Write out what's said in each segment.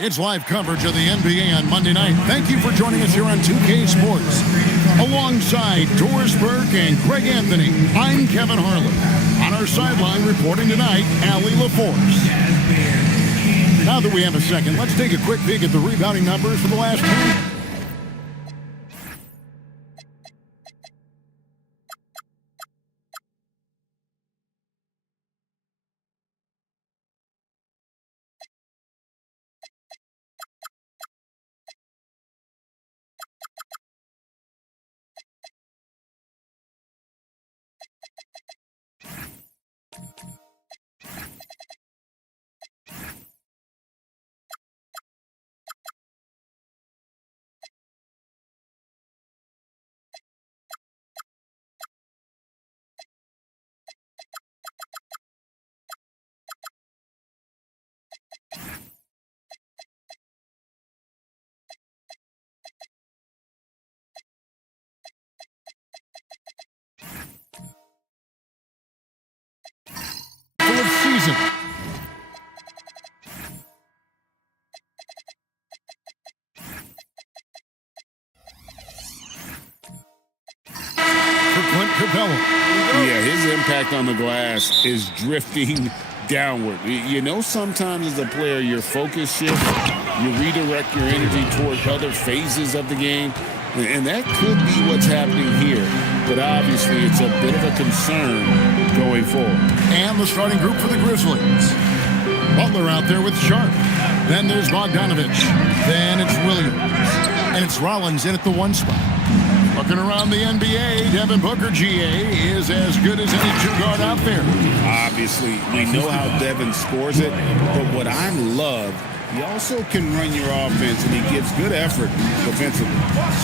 It's live coverage of the NBA on Monday night. Thank you for joining us here on 2K Sports. Alongside Doris Burke and Greg Anthony, I'm Kevin Harlan. On our sideline reporting tonight, Allie LaForce. Now that we have a second, let's take a quick peek at the rebounding numbers for the last two. Season. For Clint Capella. Yeah, his impact on the glass is drifting downward. You know, sometimes as a player, your focus shifts, you redirect your energy toward other phases of the game, and that could be what's happening here. But obviously, it's a bit of a concern going forward. And the starting group for the Grizzlies. Butler out there with Sharp. Then there's Bogdanovich. Then it's Williams. And it's Rollins in at the one spot. Looking around the NBA, Devin Booker, GA, is as good as any two-guard out there. Obviously, we know how Devin scores it, but what I love, he also can run your offense, and he gives good effort defensively.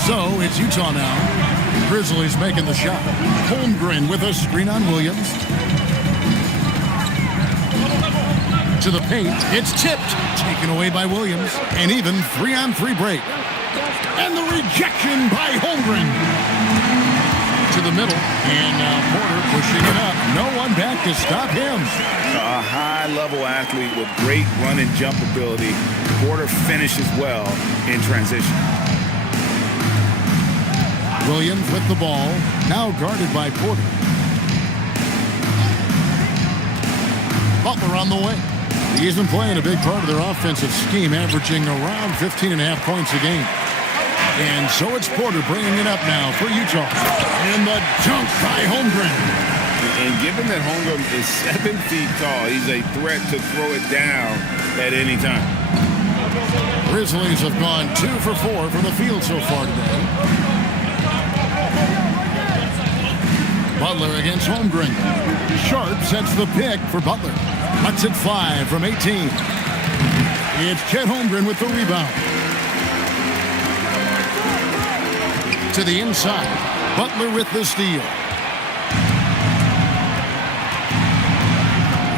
So it's Utah now. Grizzlies making the shot. Holmgren with a screen on Williams. To the paint. It's tipped. Taken away by Williams. And even 3-on-3 break. And the rejection by Holmgren. To the middle. And now Porter pushing it up. No one back to stop him. A high-level athlete with great run and jump ability. Porter finishes well in transition. Williams with the ball. Now guarded by Porter. Butler on the way. He's been playing a big part of their offensive scheme, averaging around 15.5 points a game. And so it's Porter bringing it up now for Utah. And the dunk by Holmgren. And given that Holmgren is 7 feet tall, he's a threat to throw it down at any time. Grizzlies have gone 2 for 4 from the field so far today. Butler against Holmgren. Sharp sets the pick for Butler. Cuts it 5 from 18. It's Chet Holmgren with the rebound. To the inside. Butler with the steal.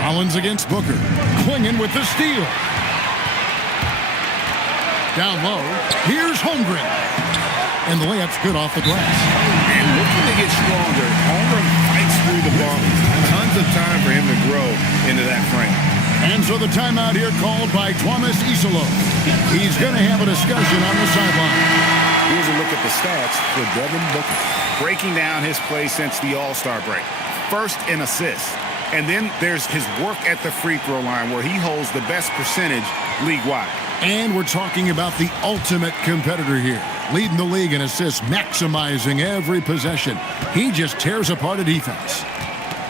Rollins against Booker. Clinging with the steal. Down low. Here's Holmgren. And the layup's good off the glass. And looking to get stronger, Holmgren fights through the ball. Tons of time for him to grow into that frame. And so the timeout here called by Thomas Isolo. He's going to have a discussion on the sideline. Here's a look at the stats for Devin Booker. Breaking down his play since the All-Star break. First in assists. And then there's his work at the free throw line where he holds the best percentage league-wide. And we're talking about the ultimate competitor here. Leading the league in assists, maximizing every possession. He just tears apart a defense.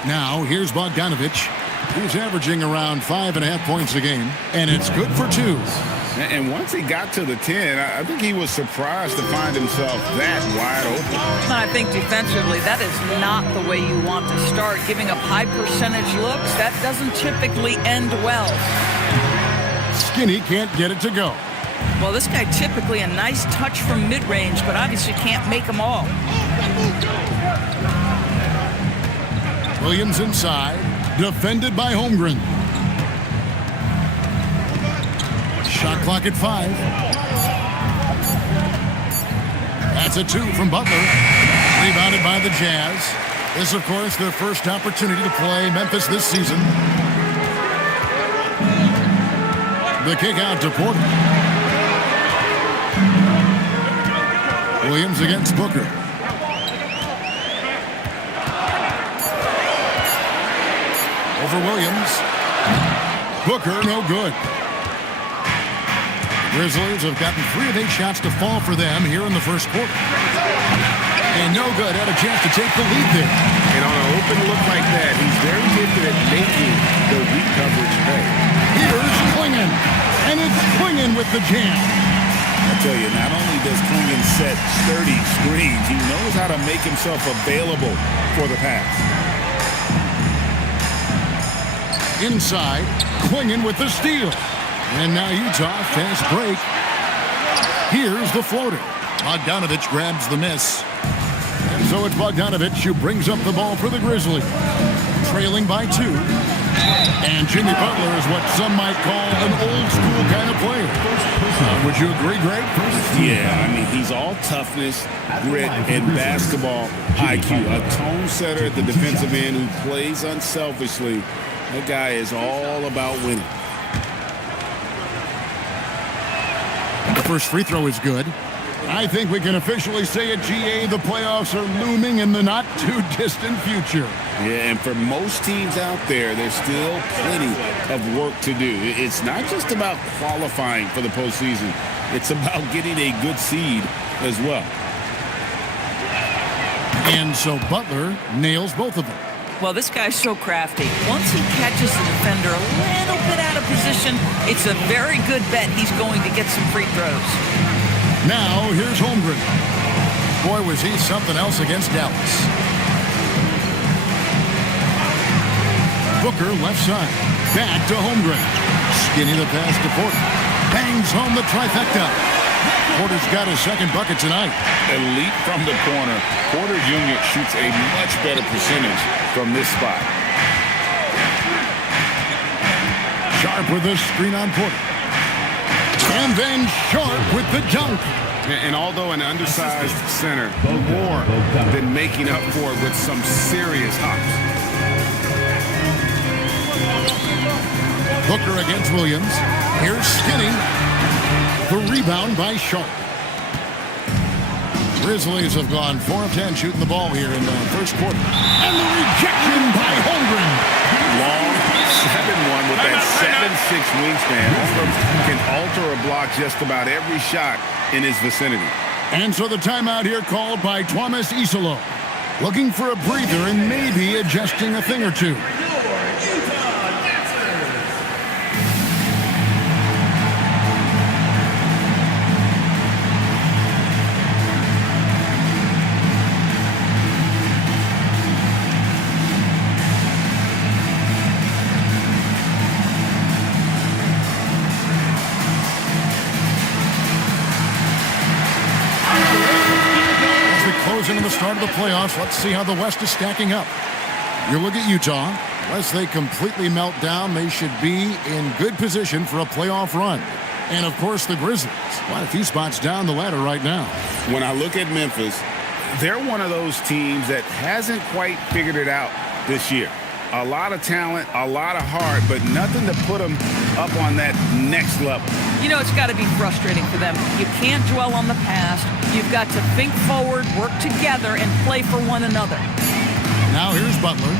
Now, here's Bogdanovich, who's averaging around 5.5 points a game. And it's good for 2. And once he got to the 10, I think he was surprised to find himself that wide open. I think defensively, that is not the way you want to start. Giving up high percentage looks, that doesn't typically end well. Skinny can't get it to go. Well, this guy typically a nice touch from mid-range, but obviously can't make them all. Williams inside. Defended by Holmgren. Shot clock at 5. That's a 2 from Butler. Rebounded by the Jazz. This, of course, their first opportunity to play Memphis this season. The kick out to Porter. Williams against Booker. Over Williams. Booker, no good. Grizzlies have gotten 3 of 8 shots to fall for them here in the first quarter. And no good. Had a chance to take the lead there. And on an open look like that, he's very gifted at making the weak coverage pay. Here's Klingon. And it's Klingon with the jam. I tell you, not only does Klingon set sturdy screens, he knows how to make himself available for the pass. Inside, Klingon with the steal. And now Utah, fast break. Here's the floater. Bogdanovich grabs the miss. And so it's Bogdanovich who brings up the ball for the Grizzlies. Trailing by 2. And Jimmy Butler is what some might call an old school kind of player. Would you agree, Greg? Yeah, I mean, he's all toughness, grit, and basketball IQ. A tone setter at the defensive end who plays unselfishly. That guy is all about winning. The first free throw is good. I think we can officially say at GA the playoffs are looming in the not-too-distant future. Yeah, and for most teams out there, there's still plenty of work to do. It's not just about qualifying for the postseason. It's about getting a good seed as well. And so Butler nails both of them. Well, this guy's so crafty. Once he catches the defender a little bit out of position, it's a very good bet he's going to get some free throws. Now, here's Holmgren. Boy, was he something else against Dallas. Booker, left side. Back to Holmgren. Skinny the pass to Porter. Bangs home the trifecta. Porter's got his second bucket tonight. Elite from the corner. Porter Jr. shoots a much better percentage from this spot. Sharp with the screen on Porter. And then Sharp with the dunk. And although an undersized center, more than making up for it with some serious hops. Booker against Williams. Here's Skinny. The rebound by Sharp. Grizzlies have gone 4 of 10 shooting the ball here in the first quarter. And the rejection by Holmgren. Long 7-1 with that 7'6" wingspan. Can alter or block just about every shot in his vicinity. And so the timeout here called by Thomas Isolo. Looking for a breather and maybe adjusting a thing or two. Closing in the start of the playoffs. Let's see how the West is stacking up. You look at Utah. Unless they completely melt down, they should be in good position for a playoff run. And, of course, the Grizzlies. Quite a few spots down the ladder right now. When I look at Memphis, they're one of those teams that hasn't quite figured it out this year. A lot of talent, a lot of heart, but nothing to put them up on that next level. You know, it's got to be frustrating for them. You can't dwell on the past. You've got to think forward, work together, and play for one another. Now here's Butler.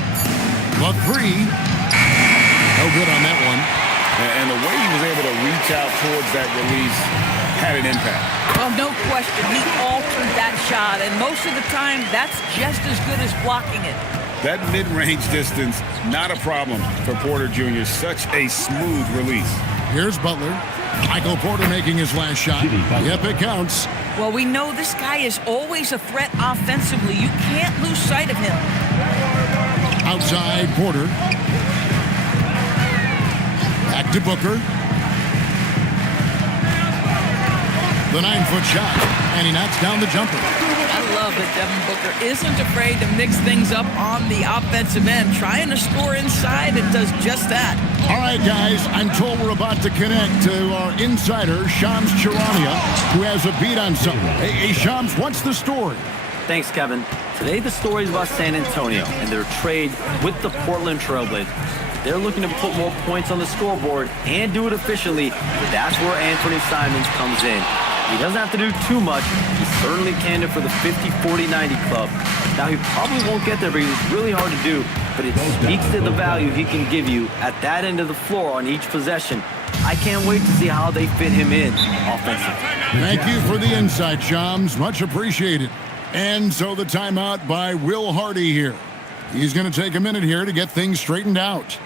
The 3. No good on that one. And the way he was able to reach out towards that release had an impact. Well, no question. He altered that shot, and most of the time, that's just as good as blocking it. That mid-range distance, not a problem for Porter Jr. Such a smooth release. Here's Butler. Michael Porter making his last shot. Yep, it counts. Well, we know this guy is always a threat offensively. You can't lose sight of him. Outside Porter. Back to Booker. The 9-foot shot. And he knocks down the jumper. I love that Devin Booker isn't afraid to mix things up on the offensive end. Trying to score inside and does just that. All right, guys, I'm told we're about to connect to our insider, Shams Charania, who has a beat on something. Hey, Shams, what's the story? Thanks, Kevin. Today, the story is about San Antonio and their trade with the Portland Trailblazers. They're looking to put more points on the scoreboard and do it efficiently. That's where Anthony Simons comes in. He doesn't have to do too much. He's certainly candidate for the 50-40-90 club. Now, he probably won't get there because it's really hard to do, but it speaks to the value he can give you at that end of the floor on each possession. I can't wait to see how they fit him in offensively. Thank you for the insight, Shams. Much appreciated. And so the timeout by Will Hardy here. He's going to take a minute here to get things straightened out.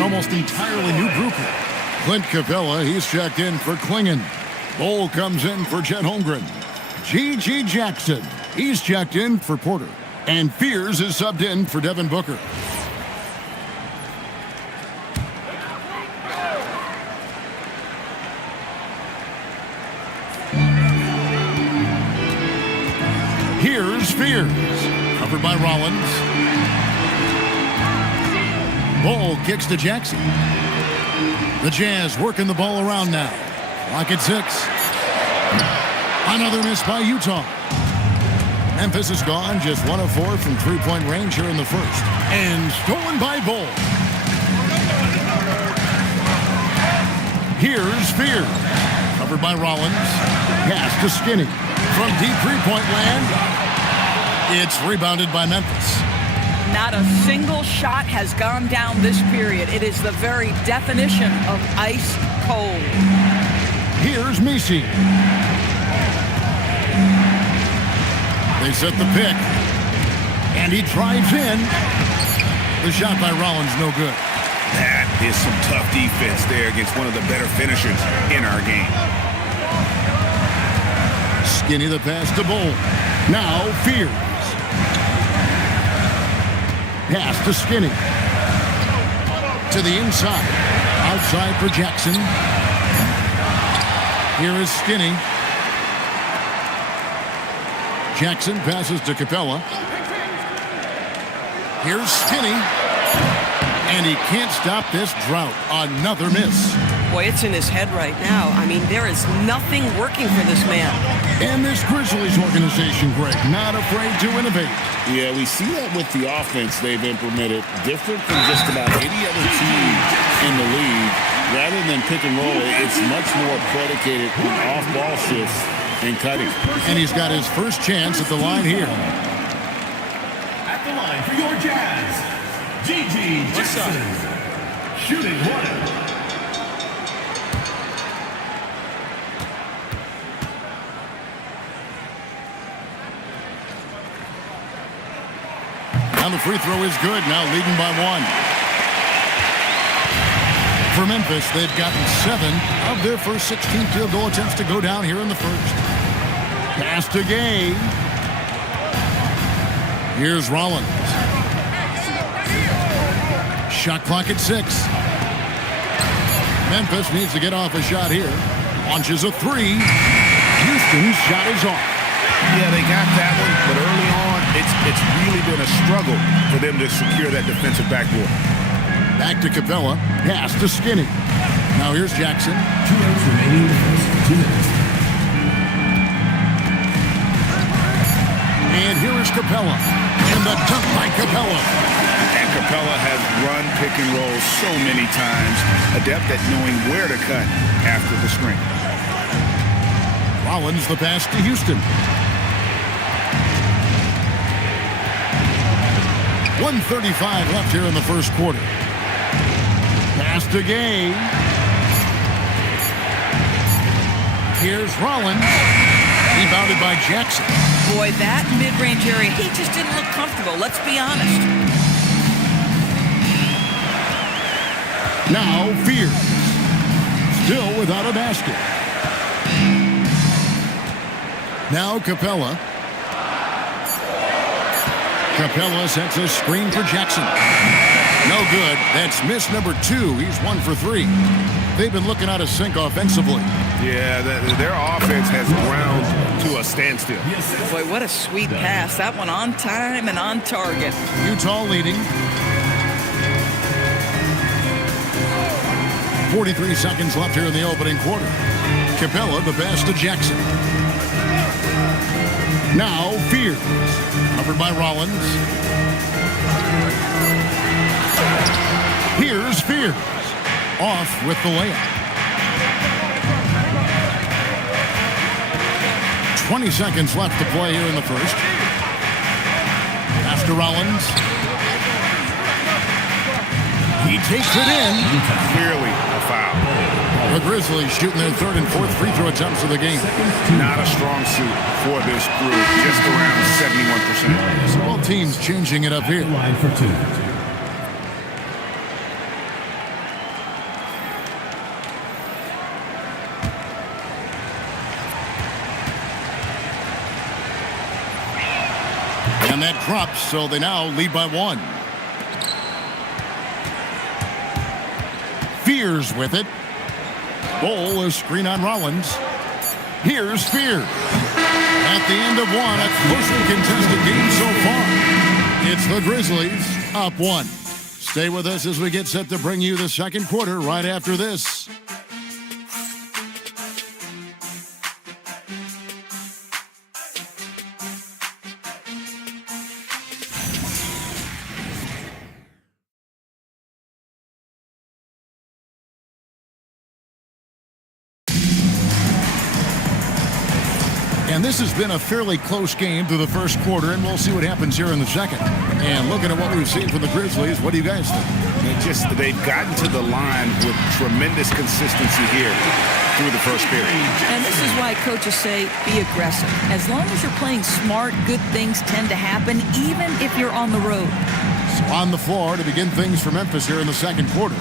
Almost entirely new group here. Clint Capella, he's checked in for Klingon. Bol comes in for Chet Holmgren. G.G. Jackson, he's checked in for Porter. And Fears is subbed in for Devin Booker. Here's Fears, covered by Rollins. Bol kicks to Jackson. The Jazz working the ball around now. Clock at 6. Another miss by Utah. Memphis is gone, just 1 of 4 from three-point range here in the first. And stolen by Bol. Here's Fears. Covered by Rollins. Pass to Skinny. From deep three-point land. It's rebounded by Memphis. Not a single shot has gone down this period. It is the very definition of ice cold. Here's Misi. They set the pick. And he drives in. The shot by Rollins, no good. That is some tough defense there against one of the better finishers in our game. Skinny the pass to Bol. Now Fears. Pass to Skinny. To the inside. Outside for Jackson. Here is Skinny. Jackson passes to Capella. Here's Skinny. And he can't stop this drought. Another miss. Boy, it's in his head right now. I mean, there is nothing working for this man. And this Grizzlies organization, Greg, not afraid to innovate. Yeah, we see that with the offense they've implemented, different from just about any other team in the league. Rather than pick and roll, it's much more predicated on off-ball shifts and cutting. And he's got his first chance at the line here. At the line for your Jazz, G.G. Jackson, shooting one. The free throw is good, now leading by 1. For Memphis, they've gotten 7 of their first 16 field goal attempts to go down here in the first. Pass to Gay. Here's Rollins. Shot clock at 6. Memphis needs to get off a shot here. Launches a 3. Houston's shot is off. Yeah, they got that one, but early on, it's really been a struggle for them to secure that defensive backboard. Back to Capella. Pass to Skinny. Now here's Jackson. 2 minutes remaining in the first 2 minutes. And here is Capella. And the dunk by Capella. And Capella has run pick and roll so many times, adept at knowing where to cut after the screen. Rollins the pass to Houston. 1:35 left here in the first quarter. Pass to Gay. Here's Rollins. Rebounded by Jackson. Boy, that mid-range area, he just didn't look comfortable. Let's be honest. Now Fears. still without a basket. Now Capella. Capella sets a screen for Jackson. No good. That's miss number 2. He's 1 for 3. They've been looking out of sync offensively. Yeah, their offense has ground to a standstill. Boy, what a sweet pass. That one on time and on target. Utah leading. 43 seconds left here in the opening quarter. Capella the pass to Jackson. Now Fears. Covered by Rollins. Here's Fears. Off with the layup. 20 seconds left to play here in the first. Pass to Rollins. He takes it in. Clearly a foul. The Grizzlies shooting their third and fourth free throw attempts of the game. Not a strong suit for this group. Just around 71%. So both teams changing it up here. Line for 2. And that drops, so they now lead by 1. Fears with it. Bowl a screen on Rollins. Here's Fears. At the end of 1, a closely contested game so far. It's the Grizzlies up 1. Stay with us as we get set to bring you the second quarter right after this. And this has been a fairly close game through the first quarter, and we'll see what happens here in the second. And looking at what we've seen from the Grizzlies, what do you guys think? They've gotten to the line with tremendous consistency here through the first period. And this is why coaches say be aggressive. As long as you're playing smart, good things tend to happen, even if you're on the road. So on the floor to begin things for Memphis here in the second quarter.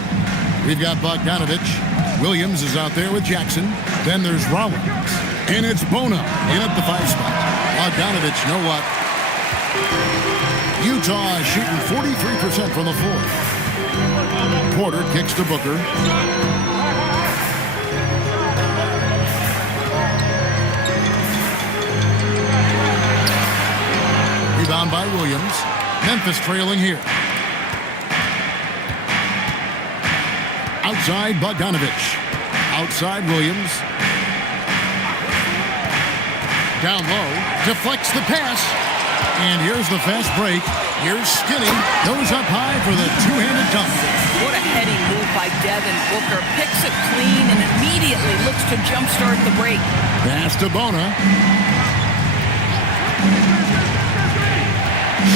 We've got Bogdanovich. Williams is out there with Jackson. Then there's Rollins. And it's Bona in at the 5 spot. Bogdanovich, no luck. Utah shooting 43% from the floor. Porter kicks to Booker. Rebound by Williams. Memphis trailing here. Outside Bogdanovich. Outside Williams. Down low. Deflects the pass. And here's the fast break. Here's Skinny. Goes up high for the two-handed dunk. What a heady move by Devin Booker. Picks it clean and immediately looks to jumpstart the break. Pass to Bona.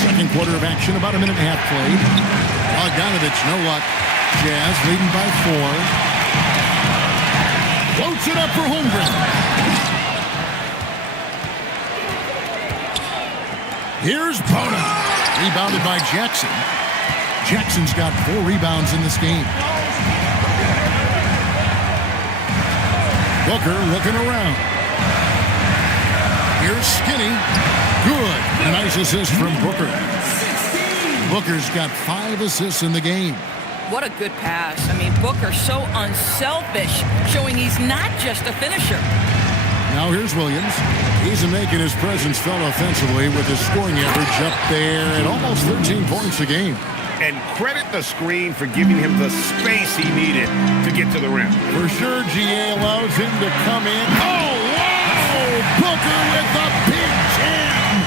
Second quarter of action, about a minute and a half played. Bogdanovich, no luck. Jazz leading by 4. Floats it up for Holmgren. Here's Bona. Rebounded by Jackson. Jackson's got 4 rebounds in this game. Booker looking around. Here's Skinny. Good. A nice assist from Booker. Booker's got 5 assists in the game. What a good pass. I mean, Booker so unselfish, showing he's not just a finisher. Now here's Williams. He's making his presence felt offensively with his scoring average up there at almost 13 points a game. And credit the screen for giving him the space he needed to get to the rim. For sure, GA allows him to come in. Oh, wow! Booker with the big jam!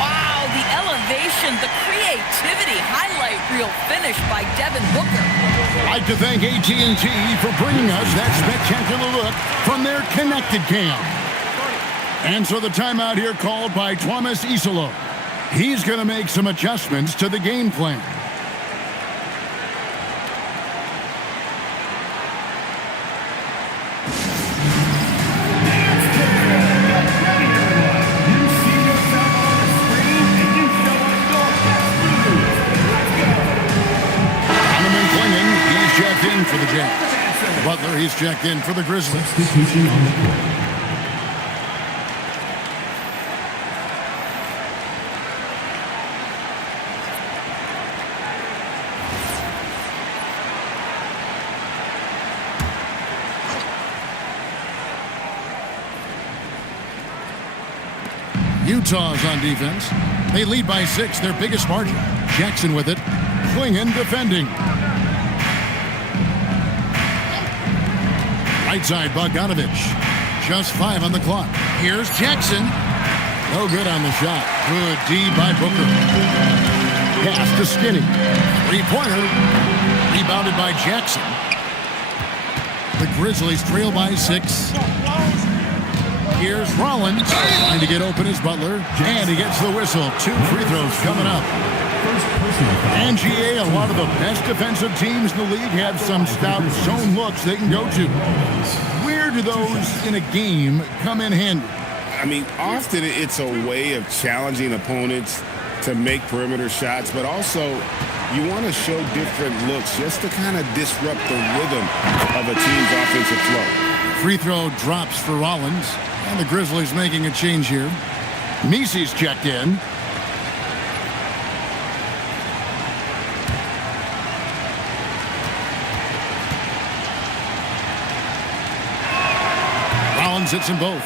Wow, the elevation, the creativity, highlight reel finish by Devin Booker. I'd like to thank AT&T for bringing us that spectacular look from their Connected Cam. And so the timeout here called by Thomas Isolo. He's going to make some adjustments to the game plan. For the Jazz. Butler. He's checked in for the Grizzlies. Substitution on the court. Utah's on defense. They lead by 6, their biggest margin. Jackson with it. Klingon defending. Right side, Bogdanovich. Just 5 on the clock. Here's Jackson. No good on the shot. Good D by Booker. Pass to Skinny. Three-pointer. Rebounded by Jackson. The Grizzlies trail by 6. Here's Rollins. Trying to get open is Butler. And he gets the whistle. 2 free throws coming up. And GA, a lot of the best defensive teams in the league have some stout zone looks they can go to. Where do those in a game come in handy? I mean, often it's a way of challenging opponents to make perimeter shots, but also you want to show different looks just to kind of disrupt the rhythm of a team's offensive flow. Free throw drops for Rollins. And the Grizzlies making a change here. Misi's checked in. Rollins hits them both.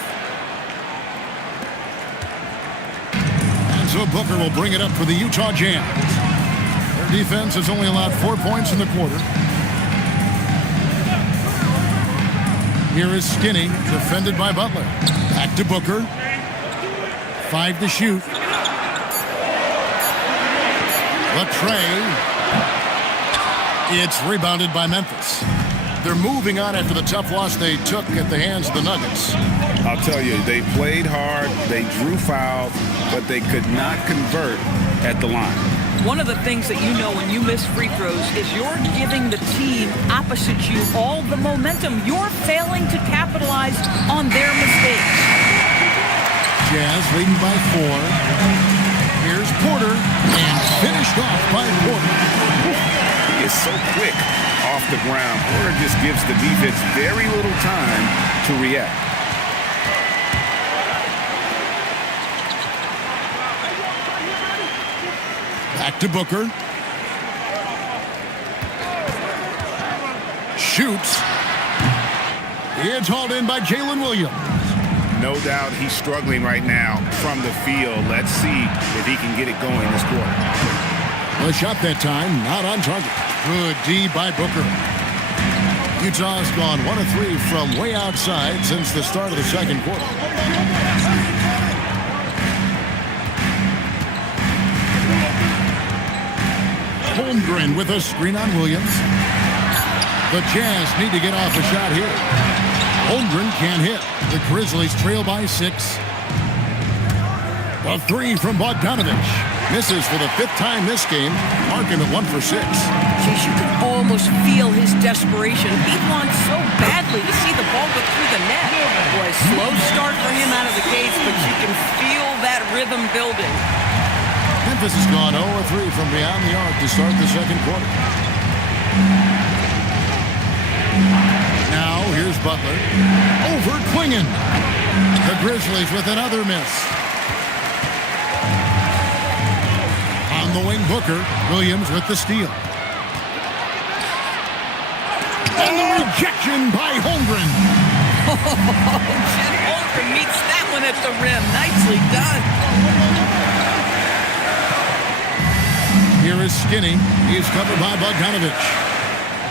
And so Booker will bring it up for the Utah Jazz. Their defense has only allowed 4 points in the quarter. Here is Skinny, defended by Butler. Back to Booker. 5 to shoot. Latrey. It's rebounded by Memphis. They're moving on after the tough loss they took at the hands of the Nuggets. I'll tell you, they played hard, they drew fouls, but they could not convert at the line. One of the things that you know when you miss free throws is you're giving the team opposite you all the momentum. You're failing to capitalize on their mistakes. Jazz leading by 4. Here's Porter, and finished off by Porter. He is so quick off the ground. Porter just gives the defense very little time to react. Back to Booker. Shoots. It's hauled in by Jalen Williams. No doubt he's struggling right now from the field. Let's see if he can get it going this quarter. The shot that time, not on target. Good D by Booker. Utah's gone 1 of 3 from way outside since the start of the second quarter. Holmgren with a screen on Williams. The Jazz need to get off a shot here. Holmgren can't hit. The Grizzlies trail by 6. A 3 from Bogdanovich. Misses for the 5th time this game, marking it 1 for 6. Geez, you can almost feel his desperation. He wants so badly to see the ball go through the net. Boy, slow start for him out of the gates, but you can feel that rhythm building. Memphis has gone 0 of 3 from beyond the arc to start the second quarter. Now, here's Butler. Over Klingon. The Grizzlies with another miss. On the wing, Booker. Williams with the steal. And the rejection by Holmgren. Chet Holmgren meets that one at the rim. Nicely done. Here is Skinny. He is covered by Bogdanovich.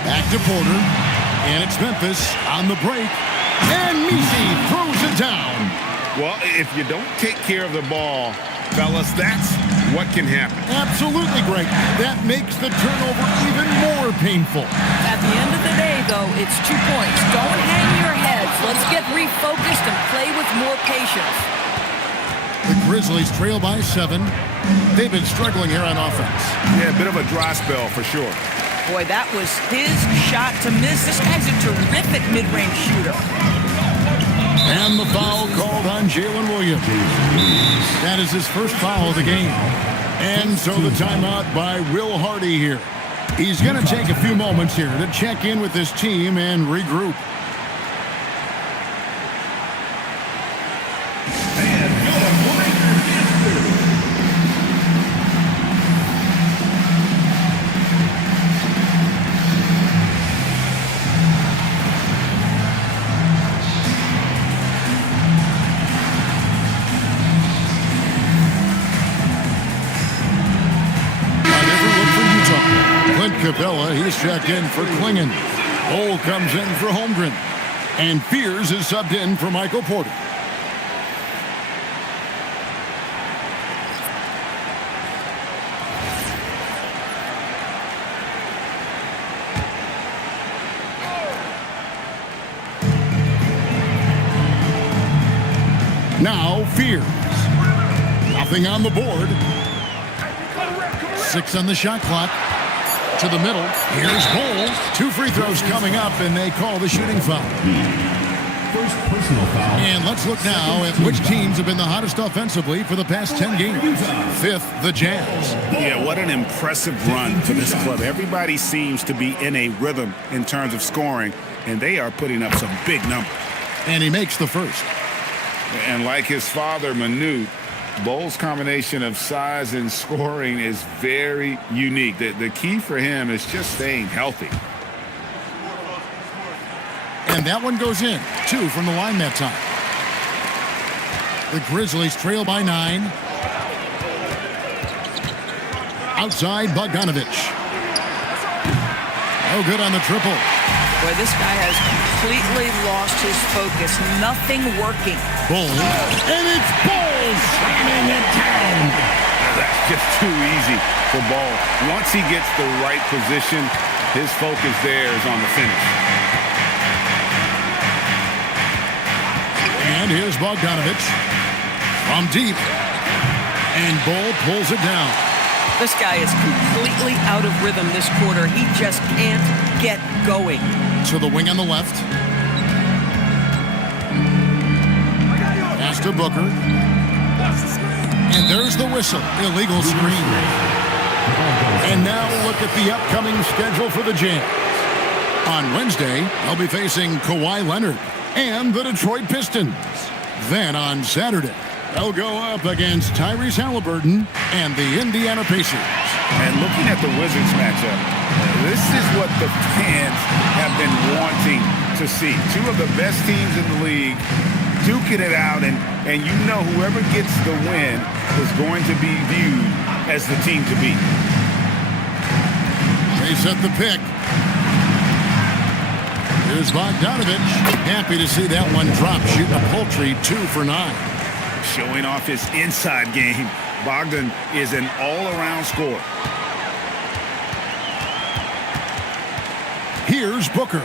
Back to Porter. And it's Memphis on the break. And Misi throws it down. Well, if you don't take care of the ball, fellas, that's what can happen. Absolutely great. That makes the turnover even more painful. At the end of the day, though, it's 2 points. Don't hang your heads. Let's get refocused and play with more patience. The Grizzlies trail by 7. They've been struggling here on offense. Yeah, a bit of a dry spell for sure. Boy, that was his shot to miss. This guy's a terrific mid-range shooter. And the foul called on Jalen Williams. That is his first foul of the game. And so the timeout by Will Hardy here. He's going to take a few moments here to check in with his team and regroup. And your breaker is through. Capella, he's checked in for Klingon. Cole comes in for Holmgren. And Fears is subbed in for Michael Porter. Now Fears. Nothing on the board. 6 on the shot clock. To the middle. Here's Cole. 2 free throws coming up, and they call the shooting foul. First personal foul. And let's look now at which teams have been the hottest offensively for the past 10 games. 5th, the Jazz. Yeah, what an impressive run for this club. Everybody seems to be in a rhythm in terms of scoring, and they are putting up some big numbers. And he makes the first. And like his father, Manute, Bowles' combination of size and scoring is very unique. The key for him is just staying healthy. And that one goes in. 2 from the line that time. The Grizzlies trail by 9. Outside, Bogdanovich. No good on the triple. Boy, this guy has completely lost his focus. Nothing working. Bowles. And it's Bowles slamming it down. That's just too easy for Ball. Once he gets the right position, his focus there is on the finish. And here's Bogdanovich from deep. And Ball pulls it down. This guy is completely out of rhythm this quarter. He just can't get going. To the wing on the left. Pass to Booker. And there's the whistle. Illegal screen. And now look at the upcoming schedule for the Jazz. On Wednesday, they'll be facing Kawhi Leonard and the Detroit Pistons. Then on Saturday, they'll go up against Tyrese Halliburton and the Indiana Pacers. And looking at the Wizards matchup, this is what the fans have been wanting to see. 2 of the best teams in the league duking it out, and you know whoever gets the win is going to be viewed as the team to beat. They set the pick. Here's Bogdanovich. Happy to see that one drop, shooting a paltry 2 for 9. Showing off his inside game, Bogdan is an all-around scorer. Here's Booker.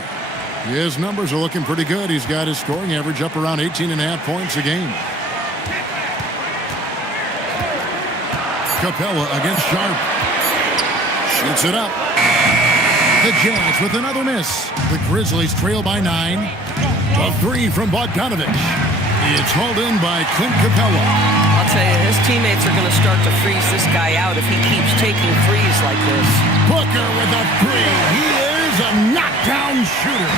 His numbers are looking pretty good. He's got his scoring average up around 18.5 points a game. Capella against Sharp. Shoots it up. The Jazz with another miss. The Grizzlies trail by 9. A 3 from Bogdanovich. It's hauled in by Clint Capella. I'll tell you, his teammates are going to start to freeze this guy out if he keeps taking threes like this. Booker with a 3. He is a knockdown shooter.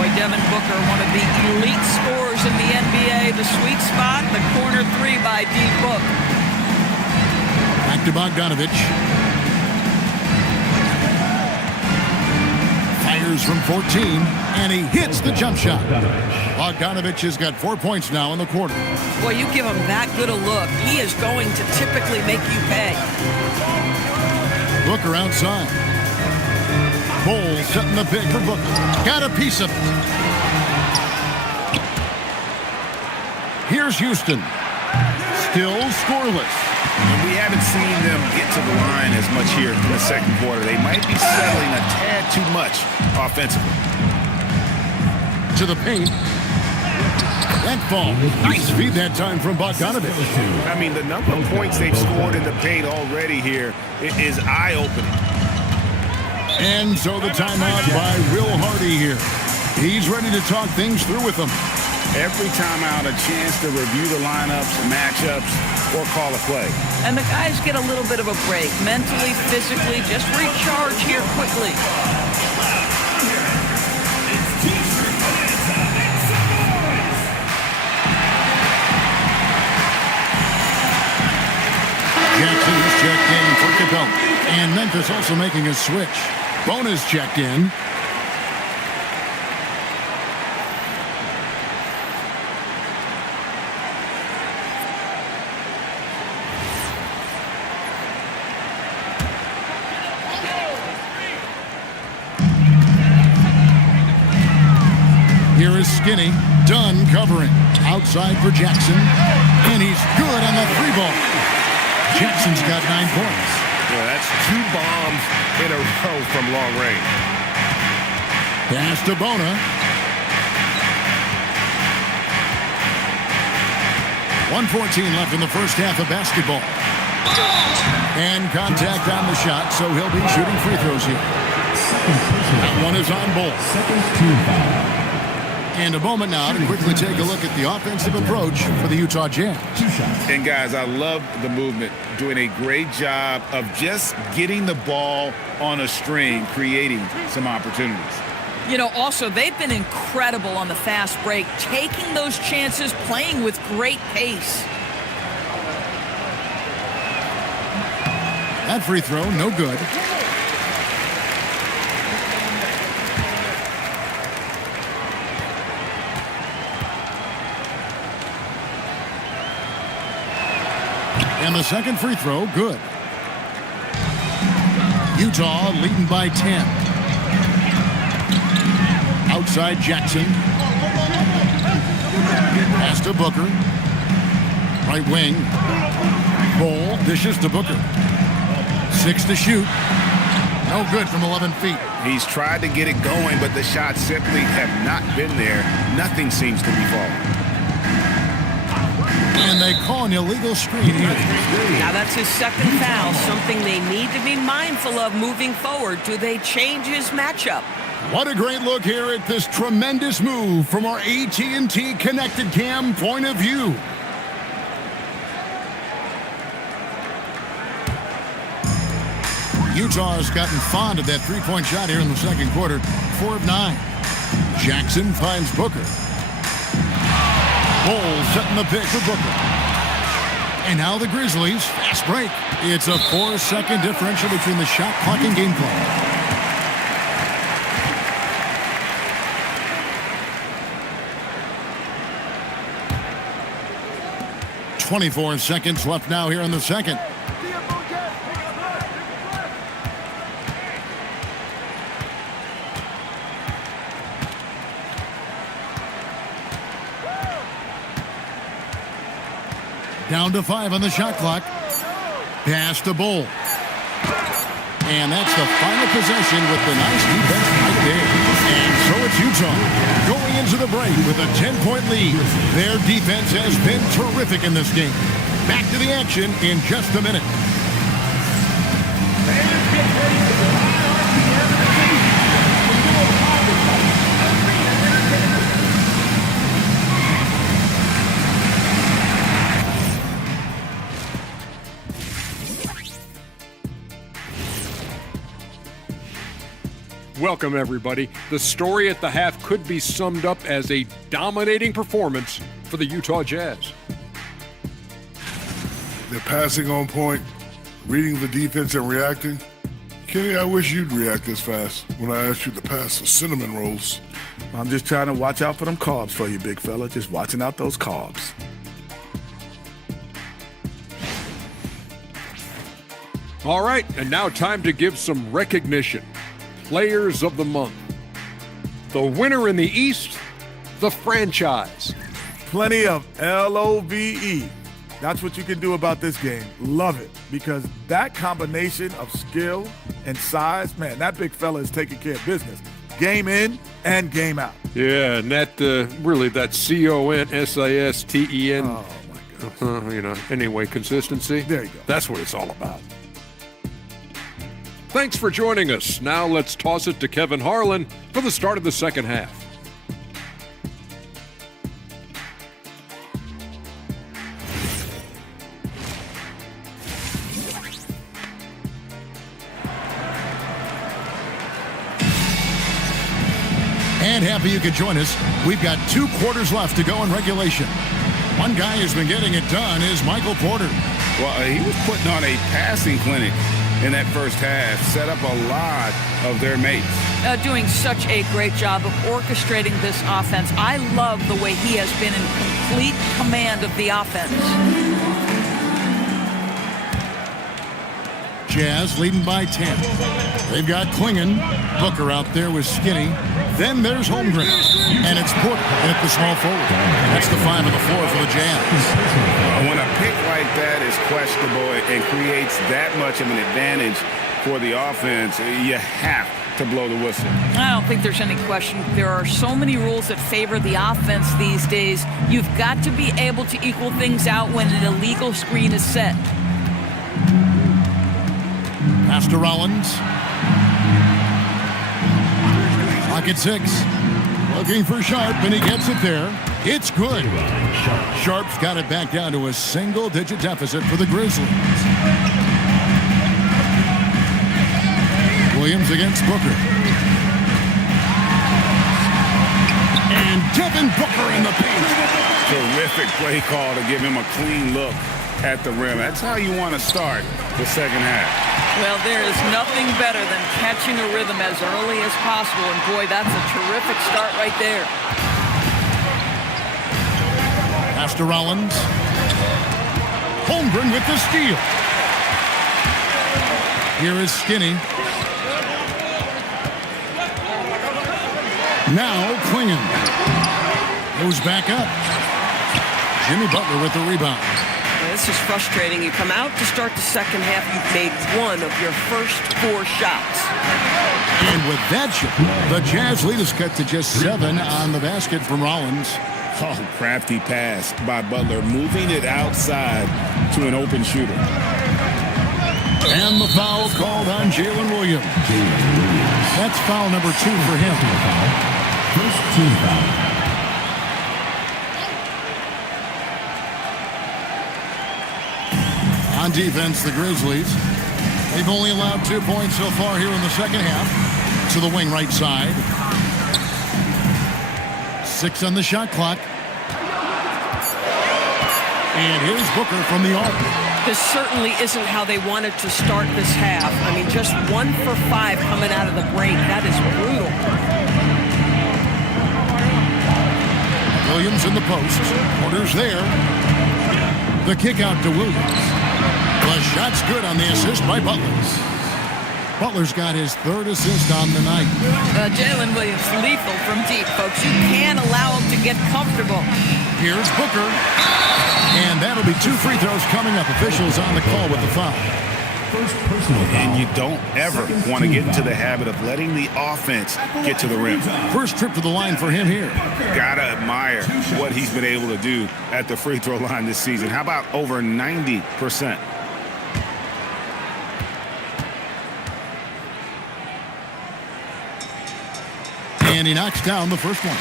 Boy, Devin Booker, one of the elite scorers in the NBA. The sweet spot, the corner 3 by D. Book. Back to Bogdanovich. Fires from 14, and he hits the jump shot. Bogdanovich has got 4 points now in the quarter. Boy, you give him that good a look, he is going to typically make you pay. Booker outside. Bowles setting the pick for Booker. Got a piece of it. Here's Houston. Still scoreless. And we haven't seen them get to the line as much here in the second quarter. They might be settling a tad too much offensively. To the paint. That ball. Nice feed that time from Bogdanovich. I mean, the number of points they've scored in the paint already here is eye-opening. And so the timeout by Will Hardy here. He's ready to talk things through with them. every time out a chance to review the lineups, matchups, or call a play. And the guys get a little bit of a break, mentally, physically, just recharge here quickly. Jackson's checked in for Cabell. And Memphis also making a switch. Bonus checked in. Here is Skinny. Dunn covering. Outside for Jackson. And he's good on the 3-ball. Jackson's got 9 points. Yeah, that's 2 bombs in a row from long range. Pass to Bona. 1:14 left in the first half of basketball. And contact on the shot, so he'll be shooting free throws here. That one is on Bull. Second team foul. And a moment now to quickly take a look at the offensive approach for the Utah Jazz. 2 shots. And guys, I love the movement, doing a great job of just getting the ball on a string, creating some opportunities. You know, also, they've been incredible on the fast break, taking those chances, playing with great pace. That free throw, no good. And the second free throw, good. Utah leading by 10. Outside Jackson. Pass to Booker. Right wing. Bull dishes to Booker. 6 to shoot. No good from 11 feet. He's tried to get it going, but the shots simply have not been there. Nothing seems to be falling. And they call an illegal screen here. Now that's his second foul, something they need to be mindful of moving forward. Do they change his matchup? What a great look here at this tremendous move from our AT&T Connected Cam point of view. Utah has gotten fond of that three-point shot here in the second quarter. 4 of 9. Jackson finds Booker. Bull setting the pick for Booker. And now the Grizzlies, fast break. It's a 4-second differential between the shot clock and game clock. .24 seconds left now here in the second. Down to 5 on the shot clock. Pass to Bull. And that's the final possession with the nice defense right there. And so it's Utah going into the break with a 10-point lead. Their defense has been terrific in this game. Back to the action in just a minute. Welcome, everybody. The story at the half could be summed up as a dominating performance for the Utah Jazz. They're passing on point, reading the defense and reacting. Kenny, I wish you'd react this fast when I asked you to pass the cinnamon rolls. I'm just trying to watch out for them carbs for you, big fella. Just watching out those carbs. All right, and now time to give some recognition. Players of the month. The winner in the East, the franchise. Plenty of LOVE. That's what you can do about this game. Love it. Because that combination of skill and size, man, that big fella is taking care of business. Game in and game out. Yeah, and that really that CONSISTEN. Oh, my goodness. Anyway, consistency. There you go. That's what it's all about. Thanks for joining us. Now let's toss it to Kevin Harlan for the start of the second half. And happy you could join us. We've got 2 quarters left to go in regulation. One guy who's been getting it done is Michael Porter. Well, he was putting on a passing clinic in that first half, set up a lot of their mates. Doing such a great job of orchestrating this offense. I love the way he has been in complete command of the offense. Jazz leading by 10. They've got Klingon. Booker out there with Skinny. Then there's Holmgren. And it's Booker at the small forward. That's the 5 on the floor for the Jazz. When a pick like that is questionable and creates that much of an advantage for the offense, you have to blow the whistle. I don't think there's any question. There are so many rules that favor the offense these days. You've got to be able to equal things out when an illegal screen is set. Pass to Rollins. Clock at 6. Looking for Sharp, and he gets it there. It's good. Sharp's got it back down to a single-digit deficit for the Grizzlies. Williams against Booker. And Devin Booker in the paint. Terrific play call to give him a clean look at the rim. That's how you want to start the second half. Well, there is nothing better than catching a rhythm as early as possible, and boy, that's a terrific start right there. Pass to Rollins. Holmgren with the steal. Here is Skinny. Now Klingon. Goes back up. Jimmy Butler with the rebound. This is frustrating. You come out to start the second half, you've made 1 of your first 4 shots. And with that shot, the Jazz lead is cut to just 7 on the basket from Rollins. Oh, crafty pass by Butler, moving it outside to an open shooter. And the foul called on Jalen Williams. That's foul number 2 for him. First team foul. On defense, the Grizzlies. They've only allowed 2 points so far here in the second half. To the wing right side. 6 on the shot clock. And here's Booker from the arc. This certainly isn't how they wanted to start this half. I mean, just 1 for 5 coming out of the break. That is brutal. Williams in the post. Porter's there. The kick out to Williams. The shot's good on the assist by Butler. Butler's got his 3rd assist on the night. Jalen Williams, lethal from deep, folks. You can't allow him to get comfortable. Here's Booker. And that'll be 2 free throws coming up. Officials on the call with the foul. First personal foul. And you don't ever want to get into the habit of letting the offense get to the rim. First trip to the line for him here. Gotta admire what he's been able to do at the free throw line this season. How about over 90%? And he knocks down the first one.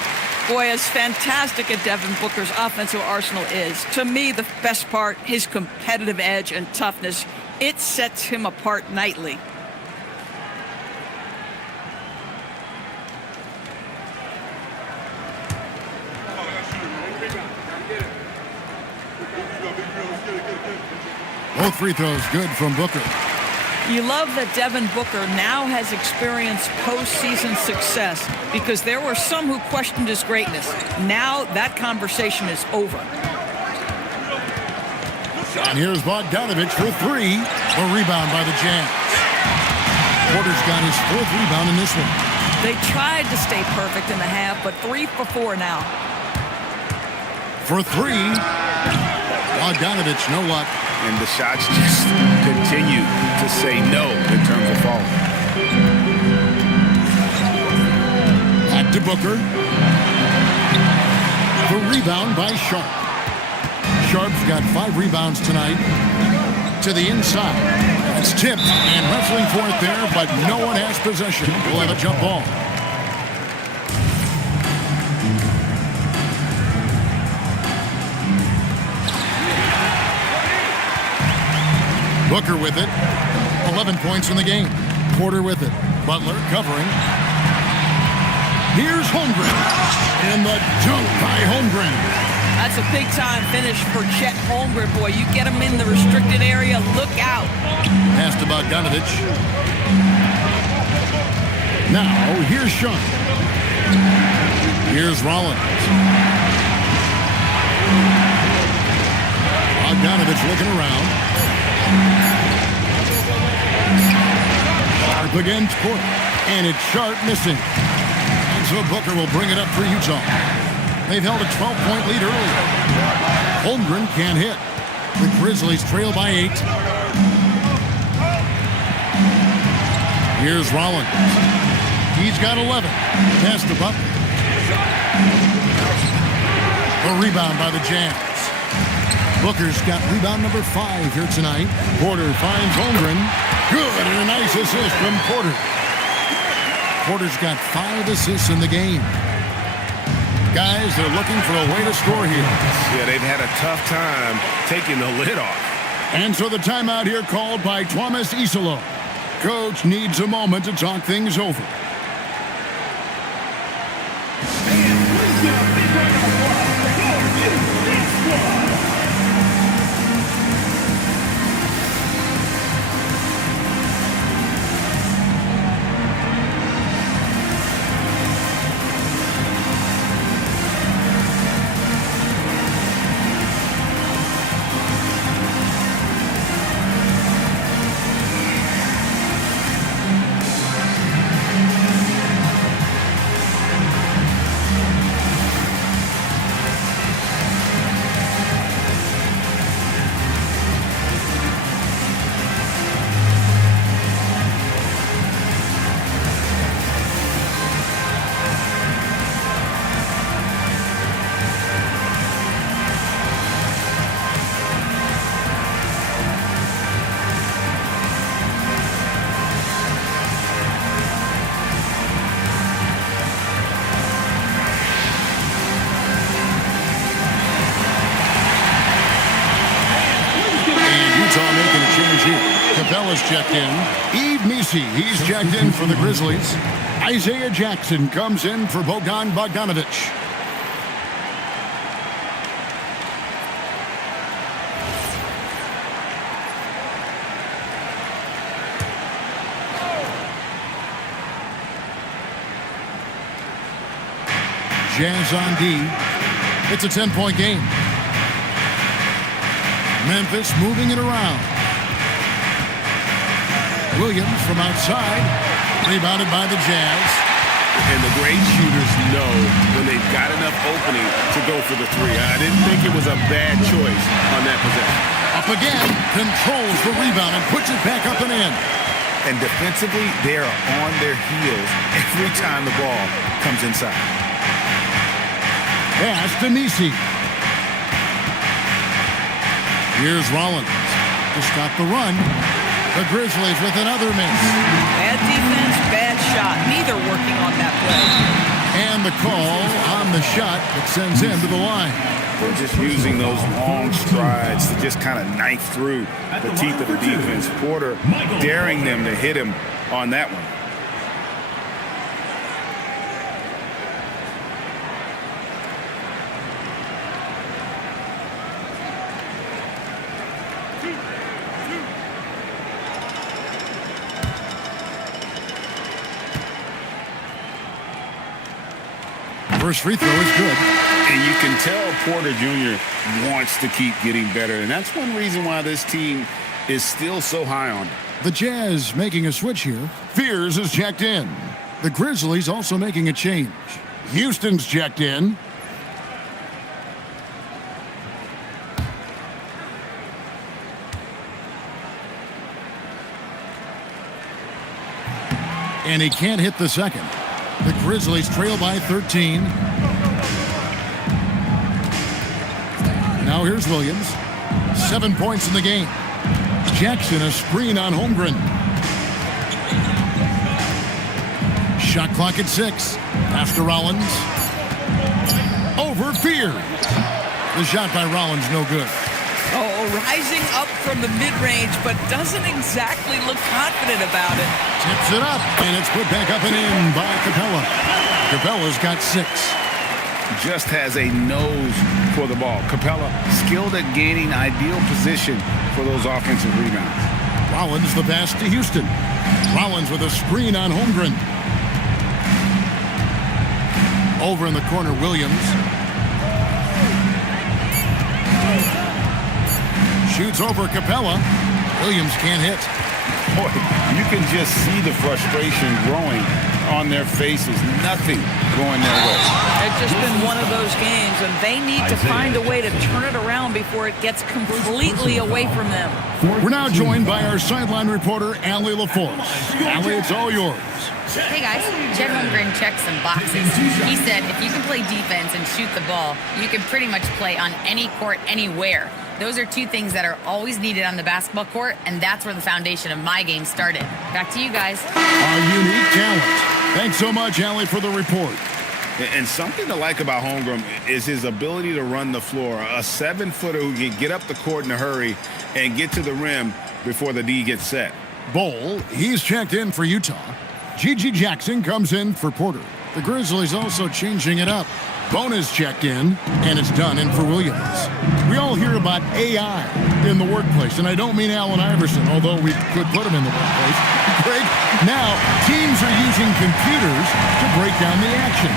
Boy, as fantastic as Devin Booker's offensive arsenal is, to me, the best part, his competitive edge and toughness, it sets him apart nightly. Both free throws good from Booker. You love that Devin Booker now has experienced postseason success because there were some who questioned his greatness. Now that conversation is over. And here's Bogdanovich for 3. A rebound by the Jazz. Porter's got his 4th rebound in this one. They tried to stay perfect in the half, but 3 for 4 now. For 3. Bogdanovich, no luck. And the shots just continue to say no in terms of falling. Back to Booker. The rebound by Sharp. Sharp's got 5 rebounds tonight. To the inside. It's tipped and wrestling for it there, but no one has possession. We'll have a jump ball. Booker with it. 11 points in the game. Porter with it. Butler covering. Here's Holmgren. And the dunk by Holmgren. That's a big-time finish for Chet Holmgren. Boy, you get him in the restricted area, look out. Pass to Bogdanovich. Now, here's Sean. Here's Rollins. Bogdanovich looking around. Sharp against Porter. And it's Sharp missing. And so Booker will bring it up for Utah. They've held a 12-point lead earlier. Holmgren can't hit. The Grizzlies trail by 8. Here's Rollins. He's got 11. Pass to Butler. A rebound by the Jazz. Booker's got rebound number 5 here tonight. Porter finds Holmgren. Good, and a nice assist from Porter. Porter's got 5 assists in the game. Guys, they're looking for a way to score here. Yeah, they've had a tough time taking the lid off. And so the timeout here called by Thomas Isolo. Coach needs a moment to talk things over. Capella's checked in. Yves Misi, he's checked in for the Grizzlies. Isaiah Jackson comes in for Bogdan Bogdanovich. Jazz on D. It's a 10-point game. Memphis moving it around. Williams from outside, rebounded by the Jazz. And the great shooters know when they've got enough opening to go for the 3. I didn't think it was a bad choice on that possession. Up again, controls the rebound and puts it back up and in. And defensively, they are on their heels every time the ball comes inside. Pass to Nisi. Here's Rollins to stop the run. The Grizzlies with another miss. Bad defense, bad shot. Neither working on that play. And the call on the shot that sends him to the line. They're just using those long strides to just kind of knife through the teeth of the defense. Porter daring them to hit him on that one. First free throw is good. And you can tell Porter Jr. wants to keep getting better. And that's one reason why this team is still so high on it. The Jazz making a switch here. Fears is checked in. The Grizzlies also making a change. Houston's checked in. And he can't hit the second. The Grizzlies trail by 13. Now here's Williams. 7 points in the game. Jackson a screen on Holmgren. Shot clock at 6. After Rollins. Over Fear. The shot by Rollins no good. Oh, rising up from the mid-range, but doesn't exactly look confident about it. Tips it up, and it's put back up and in by Capella. Capella's got 6. Just has a nose for the ball. Capella skilled at gaining ideal position for those offensive rebounds. Rollins the pass to Houston. Rollins with a screen on Holmgren. Over in the corner, Williams. Shoots over Capella. Williams can't hit. Boy, you can just see the frustration growing on their faces. Nothing going their way. It's just been one of those games, and they need to find a way to turn it around before it gets completely away from them. We're now joined by our sideline reporter, Allie LaForce. Allie, it's all yours. Hey guys, Jed Holmgren checked some boxes. He said if you can play defense and shoot the ball, you can pretty much play on any court, anywhere. Those are 2 things that are always needed on the basketball court, and that's where the foundation of my game started. Back to you guys. Our unique talent. Thanks so much, Allie, for the report. And something to like about Holmgren is his ability to run the floor. A 7-footer who can get up the court in a hurry and get to the rim before the D gets set. Bowl, he's checked in for Utah. Gigi Jackson comes in for Porter. The Grizzlies also changing it up. Bona's checked in, and it's done in for Williams. We all hear about AI in the workplace, and I don't mean Allen Iverson, although we could put him in the workplace. Greg, now teams are using computers to break down the action.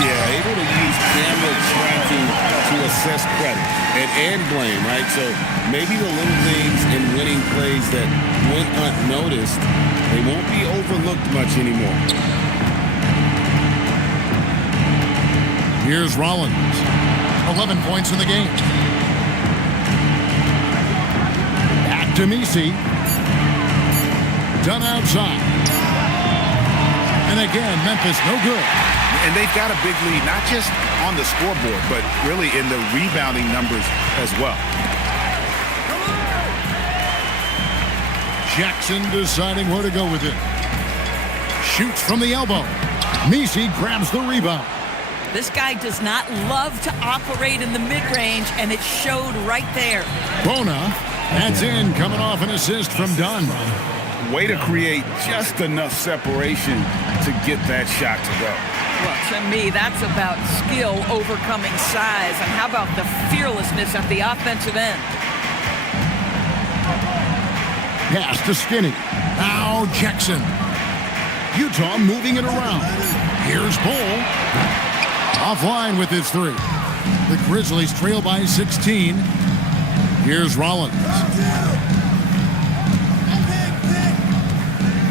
Yeah, able to use camera tracking to assess credit and blame, right? So maybe the little things in winning plays that went unnoticed, they won't be overlooked much anymore. Here's Rollins. 11 points in the game. Back to Messi. Done outside. And again, Memphis no good. And they've got a big lead, not just on the scoreboard, but really in the rebounding numbers as well. Jackson deciding where to go with it. Shoots from the elbow. Messi grabs the rebound. This guy does not love to operate in the mid-range, and it showed right there. Bona, that's in, coming off an assist from Dunn. Way to create just enough separation to get that shot to go. Well, to me, that's about skill overcoming size, and how about the fearlessness at the offensive end? Pass to Skinny. Now Jackson. Utah moving it around. Here's Bull. Offline with his 3. The Grizzlies trail by 16. Here's Rollins.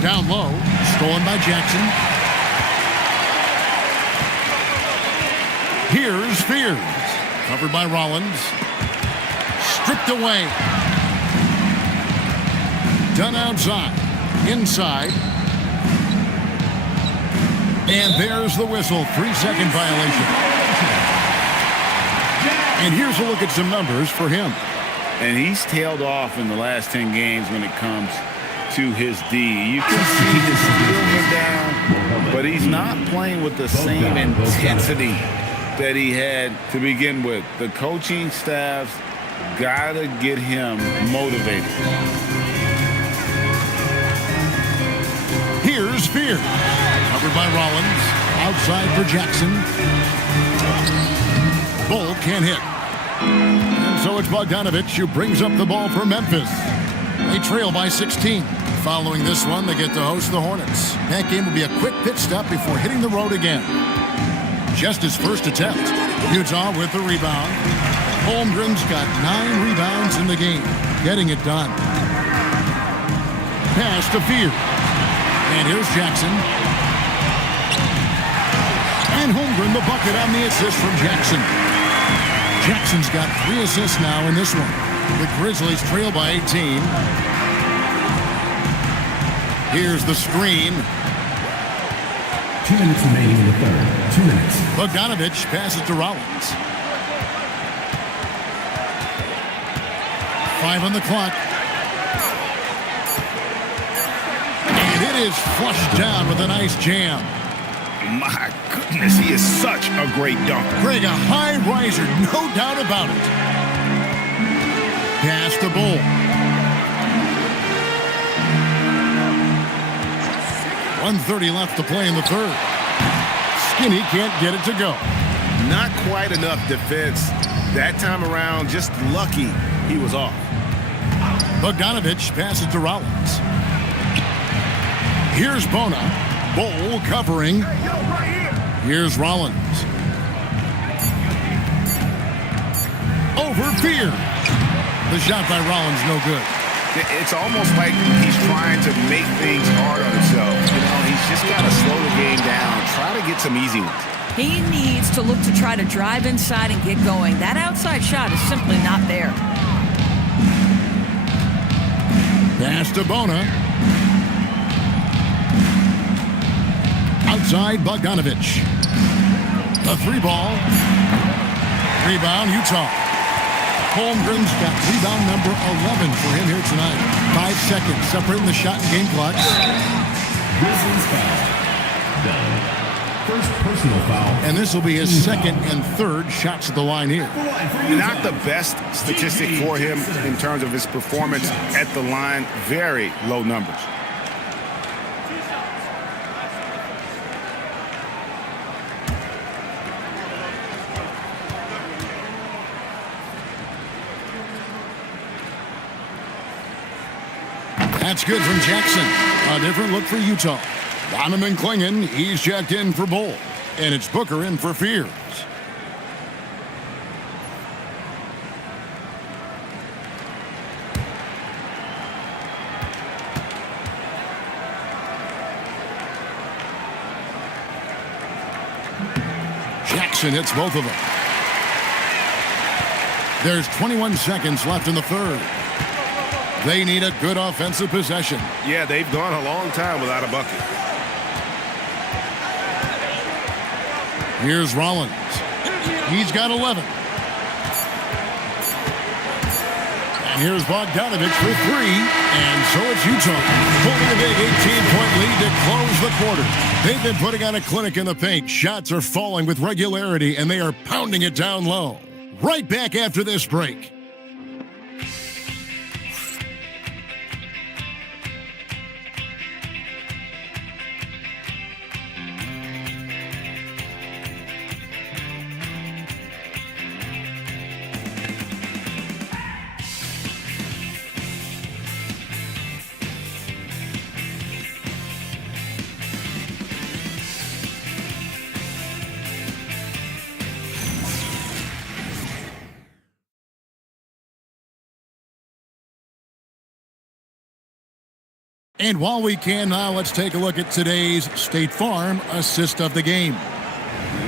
Down low. Stolen by Jackson. Here's Fears. Covered by Rollins. Stripped away. Done outside. Inside. And there's the whistle. 3-second violation. And here's a look at some numbers for him. And he's tailed off in the last 10 games when it comes to his D. You can see his skills are down, but he's not playing with the same intensity that he had to begin with. The coaching staff's got to get him motivated. Here's Fear. Covered by Rollins. Outside for Jackson. Bull can't hit. And so it's Bogdanovich who brings up the ball for Memphis. They trail by 16. Following this one, they get to host the Hornets. That game will be a quick pit stop before hitting the road again. Just his first attempt. Utah with the rebound. Holmgren's got 9 rebounds in the game. Getting it done. Pass to Fear. And here's Jackson. And Holmgren the bucket on the assist from Jackson. Jackson's got 3 assists now in this one. The Grizzlies trail by 18. Here's the screen. 2 minutes remaining in the third. 2 minutes. Bogdanovich passes to Rollins. 5 on the clock. And it is flushed down with a nice jam. My goodness, he is such a great dunker. Greg, a high riser, no doubt about it. Pass to Bull. .130 left to play in the third. Skinny can't get it to go. Not quite enough defense. That time around, just lucky he was off. Bogdanovich passes to Rollins. Here's Bona. Bull covering. Here's Rollins. Over Fear. The shot by Rollins, no good. It's almost like he's trying to make things hard on himself. You know, he's just got to slow the game down, try to get some easy ones. He needs to look to try to drive inside and get going. That outside shot is simply not there. Pass to Bona. Outside Bogdanovich. The three ball. Rebound, Utah. Holmgren's got rebound number 11 for him here tonight. 5 seconds separating the shot and game clocks. Grizzlies foul. Done. First personal foul. And this will be his second and third shots at the line here. Not the best statistic for him in terms of his performance at the line. Very low numbers. That's good from Jackson. A different look for Utah. Donovan Clingan, he's checked in for Bull. And it's Booker in for Fears. Jackson hits both of them. There's 21 seconds left in the third. They need a good offensive possession. Yeah, they've gone a long time without a bucket. Here's Rollins. He's got 11. And here's Bogdanovich for three. And so it's Utah holding a big 18-point lead to close the quarter. They've been putting on a clinic in the paint. Shots are falling with regularity, and they are pounding it down low. Right back after this break. And while we can now, let's take a look at today's State Farm assist of the game.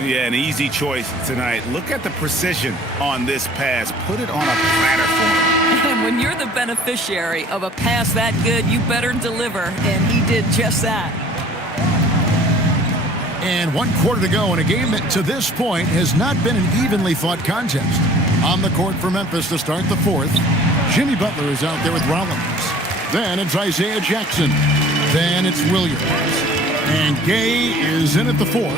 Yeah, an easy choice tonight. Look at the precision on this pass. Put it on a platter for him. And when you're the beneficiary of a pass that good, you better deliver. And he did just that. And 1 quarter to go in a game that to this point has not been an evenly fought contest. On the court for Memphis to start the fourth. Jimmy Butler is out there with Rollins. Then it's Isaiah Jackson. Then it's Williams. And Gay is in at the fourth.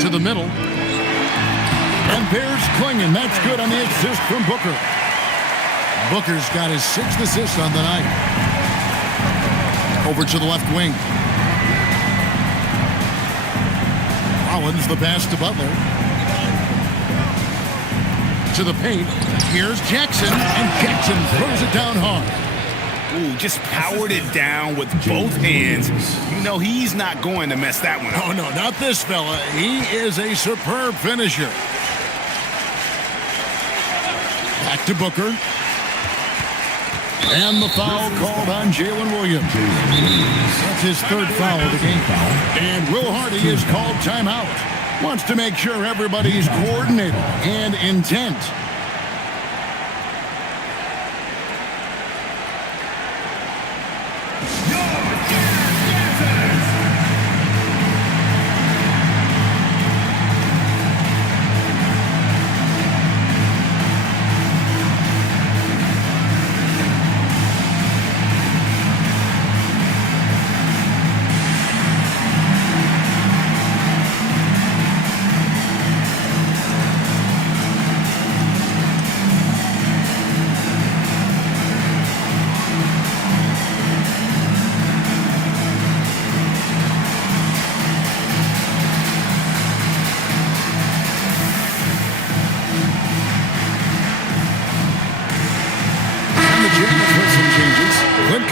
To the middle. And there's Clingan. That's good on the assist from Booker. Booker's got his 6th assist on the night. Over to the left wing. Rollins the pass to Butler. To the paint. Here's Jackson. And Jackson throws it down hard. Ooh, just powered it down with both hands. You know he's not going to mess that one up. Oh, no, not this fella. He is a superb finisher. Back to Booker. And the foul called on Jalen Williams. That's his 3rd foul of the game. And Will Hardy is called timeout. Wants to make sure everybody's coordinated and intent.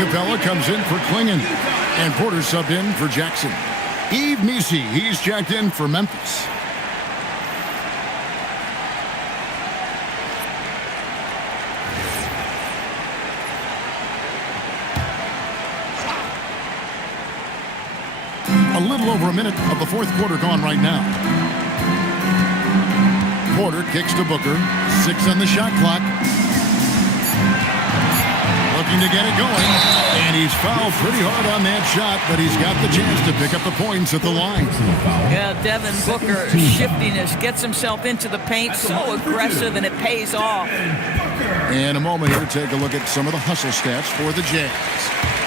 Capella comes in for Klingon. And Porter subbed in for Jackson. Yves Missi, he's checked in for Memphis. A little over a minute of the fourth quarter gone right now. Porter kicks to Booker. 6 on the shot clock. Looking to get it going. And he's fouled pretty hard on that shot, but he's got the chance to pick up the points at the line. Yeah, Devin Booker, shiftiness, gets himself into the paint, so aggressive, and it pays off. In a moment here, take a look at some of the hustle stats for the Jazz.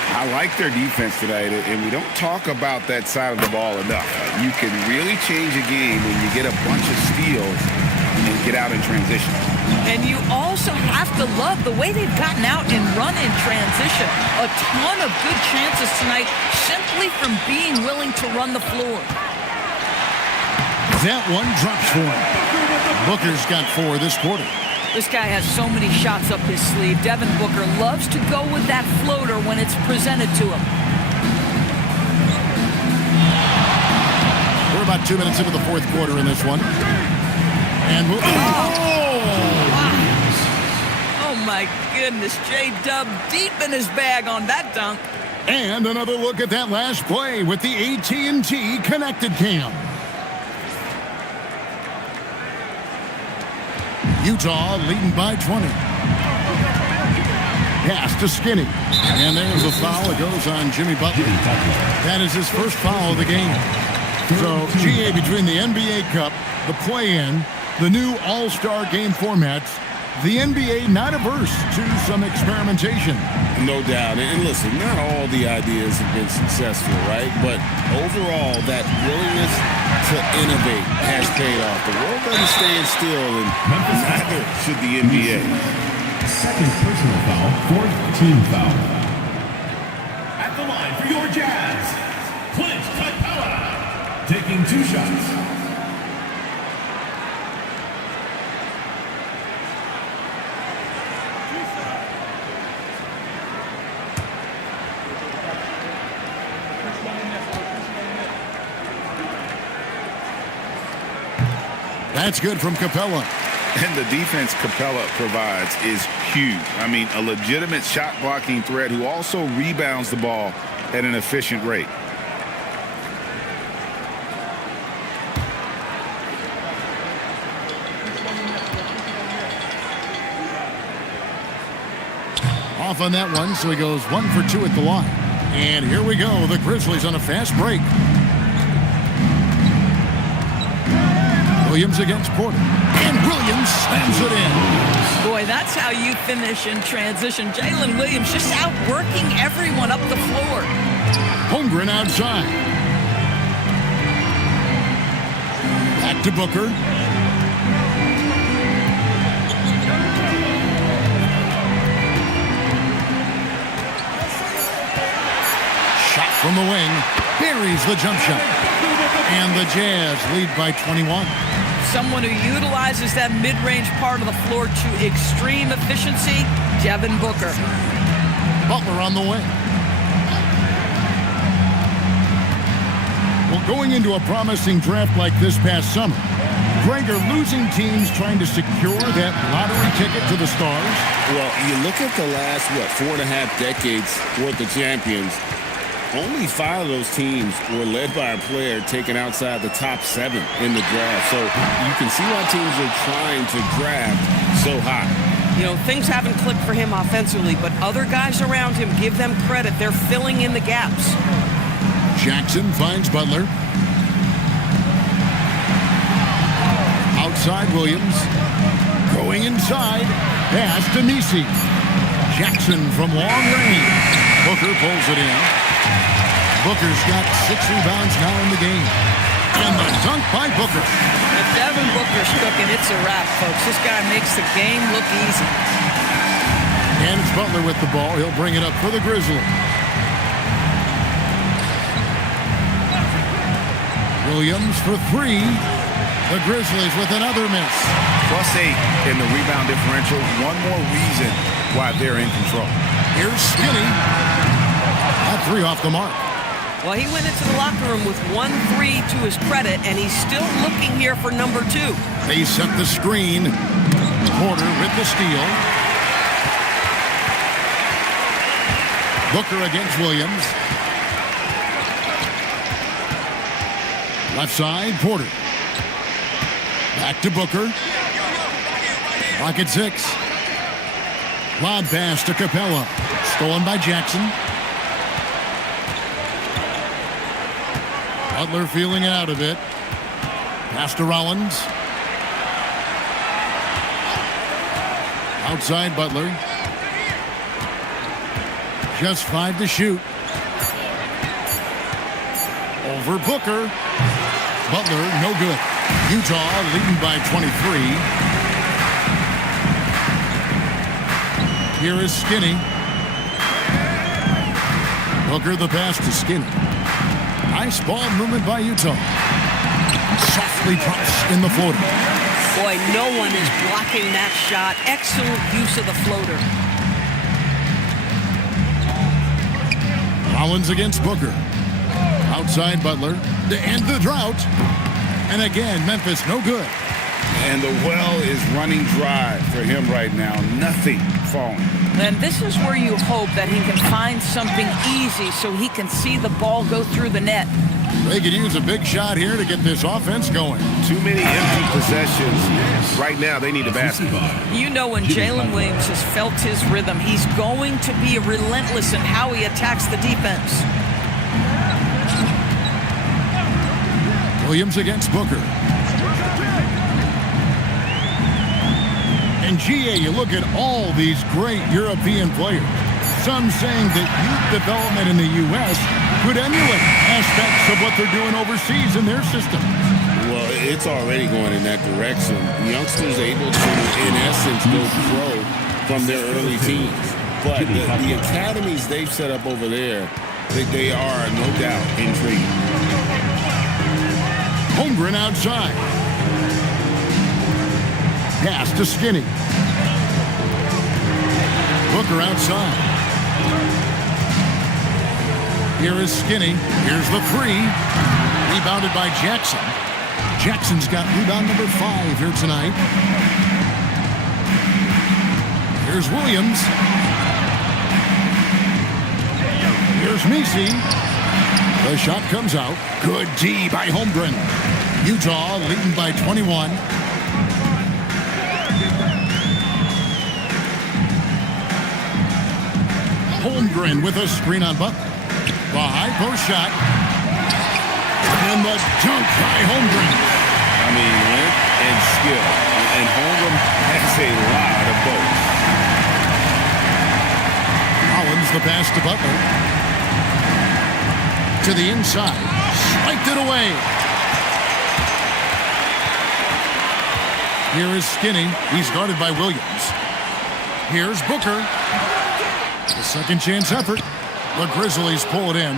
I like their defense tonight, and we don't talk about that side of the ball enough. You can really change a game when you get a bunch of steals and get out in transition. And you also have to love the way they've gotten out and run in transition. A ton of good chances tonight simply from being willing to run the floor. That one drops for him. Booker's got 4 this quarter. This guy has so many shots up his sleeve. Devin Booker loves to go with that floater when it's presented to him. We're about 2 minutes into the fourth quarter in this one. And we'll... Oh my goodness, J-Dub deep in his bag on that dunk. And another look at that last play with the AT&T Connected Cam. Utah leading by 20. Pass to Skinny. And there's a foul. It goes on Jimmy Butler. That is his first foul of the game. So, GA, between the NBA Cup, the play-in, the new All-Star game formats, the NBA not averse to some experimentation. No doubt. And listen, not all the ideas have been successful, right? But overall, that willingness to innovate has paid off. The world doesn't stand still, and neither should the NBA. Second personal foul, 4th team foul. At the line for your Jazz, Clint Capella, taking 2 shots. That's good from Capella. And the defense Capella provides is huge. I mean, a legitimate shot blocking threat who also rebounds the ball at an efficient rate. Off on that one, so he goes 1 for 2 at the line. And here we go, the Grizzlies on a fast break. Williams against Porter. And Williams slams it in. Boy, that's how you finish in transition. Jalen Williams just outworking everyone up the floor. Holmgren outside. Back to Booker. Shot from the wing. Buries the jump shot. And the Jazz lead by 21. Someone who utilizes that mid-range part of the floor to extreme efficiency, Devin Booker. Butler on the wing. Well, going into a promising draft like this past summer, Greg, are losing teams trying to secure that lottery ticket to the stars? Well, you look at the last, 4.5 decades worth of champions, only 5 of those teams were led by a player taken outside the top 7 in the draft. So you can see why teams are trying to draft so high. You know, things haven't clicked for him offensively, but other guys around him, give them credit. They're filling in the gaps. Jackson finds Butler. Outside Williams. Going inside. Pass to Missi. Jackson from long range. Booker pulls it in. Booker's got 6 rebounds now in the game. And the dunk by Booker. If Devin Booker's cooking, it's a wrap, folks. This guy makes the game look easy. And it's Butler with the ball. He'll bring it up for the Grizzlies. Williams for 3. The Grizzlies with another miss. +8 in the rebound differential. One more reason why they're in control. Here's Skinny. 3 off the mark. Well, he went into the locker room with 1-3 to his credit, and he's still looking here for number 2. They set the screen. Porter with the steal. Booker against Williams. Left side, Porter. Back to Booker. Clock at 6. Lob pass to Capella. Stolen by Jackson. Butler feeling it out a bit. Pass to Rollins. Outside Butler. Just 5 to shoot. Over Booker. Butler, no good. Utah leading by 23. Here is Skinny. Booker the pass to Skinny. Nice ball movement by Utah. Softly drops in the floater. Boy, no one is blocking that shot. Excellent use of the floater. Rollins against Booker. Outside Butler to end the drought. And again, Memphis no good. And the well is running dry for him right now. Nothing falling. And this is where you hope that he can find something easy so he can see the ball go through the net. They could use a big shot here to get this offense going. Too many empty possessions. Right now, they need a basket. You know, when Jalen Williams has felt his rhythm, he's going to be relentless in how he attacks the defense. Williams against Booker. And GA, you look at all these great European players. Some saying that youth development in the U.S. could emulate aspects of what they're doing overseas in their system. Well, it's already going in that direction. Youngsters able to, in essence, go pro from their early teens. But the academies they've set up over there, they are, no doubt, intriguing. Holmgren outside. Pass to Skinny. Booker outside. Here is Skinny. Here's the 3. Rebounded by Jackson. Jackson's got rebound number 5 here tonight. Here's Williams. Here's Messi. The shot comes out. Good D by Holmgren. Utah leading by 21. Holmgren with a screen on Butler. The high post shot. And the dunk by Holmgren. I mean, length and skill. And Holmgren has a lot of both. Rollins the pass to Butler. To the inside. Spiked it away. Here is Skinny. He's guarded by Williams. Here's Booker. The second chance effort. The Grizzlies pull it in.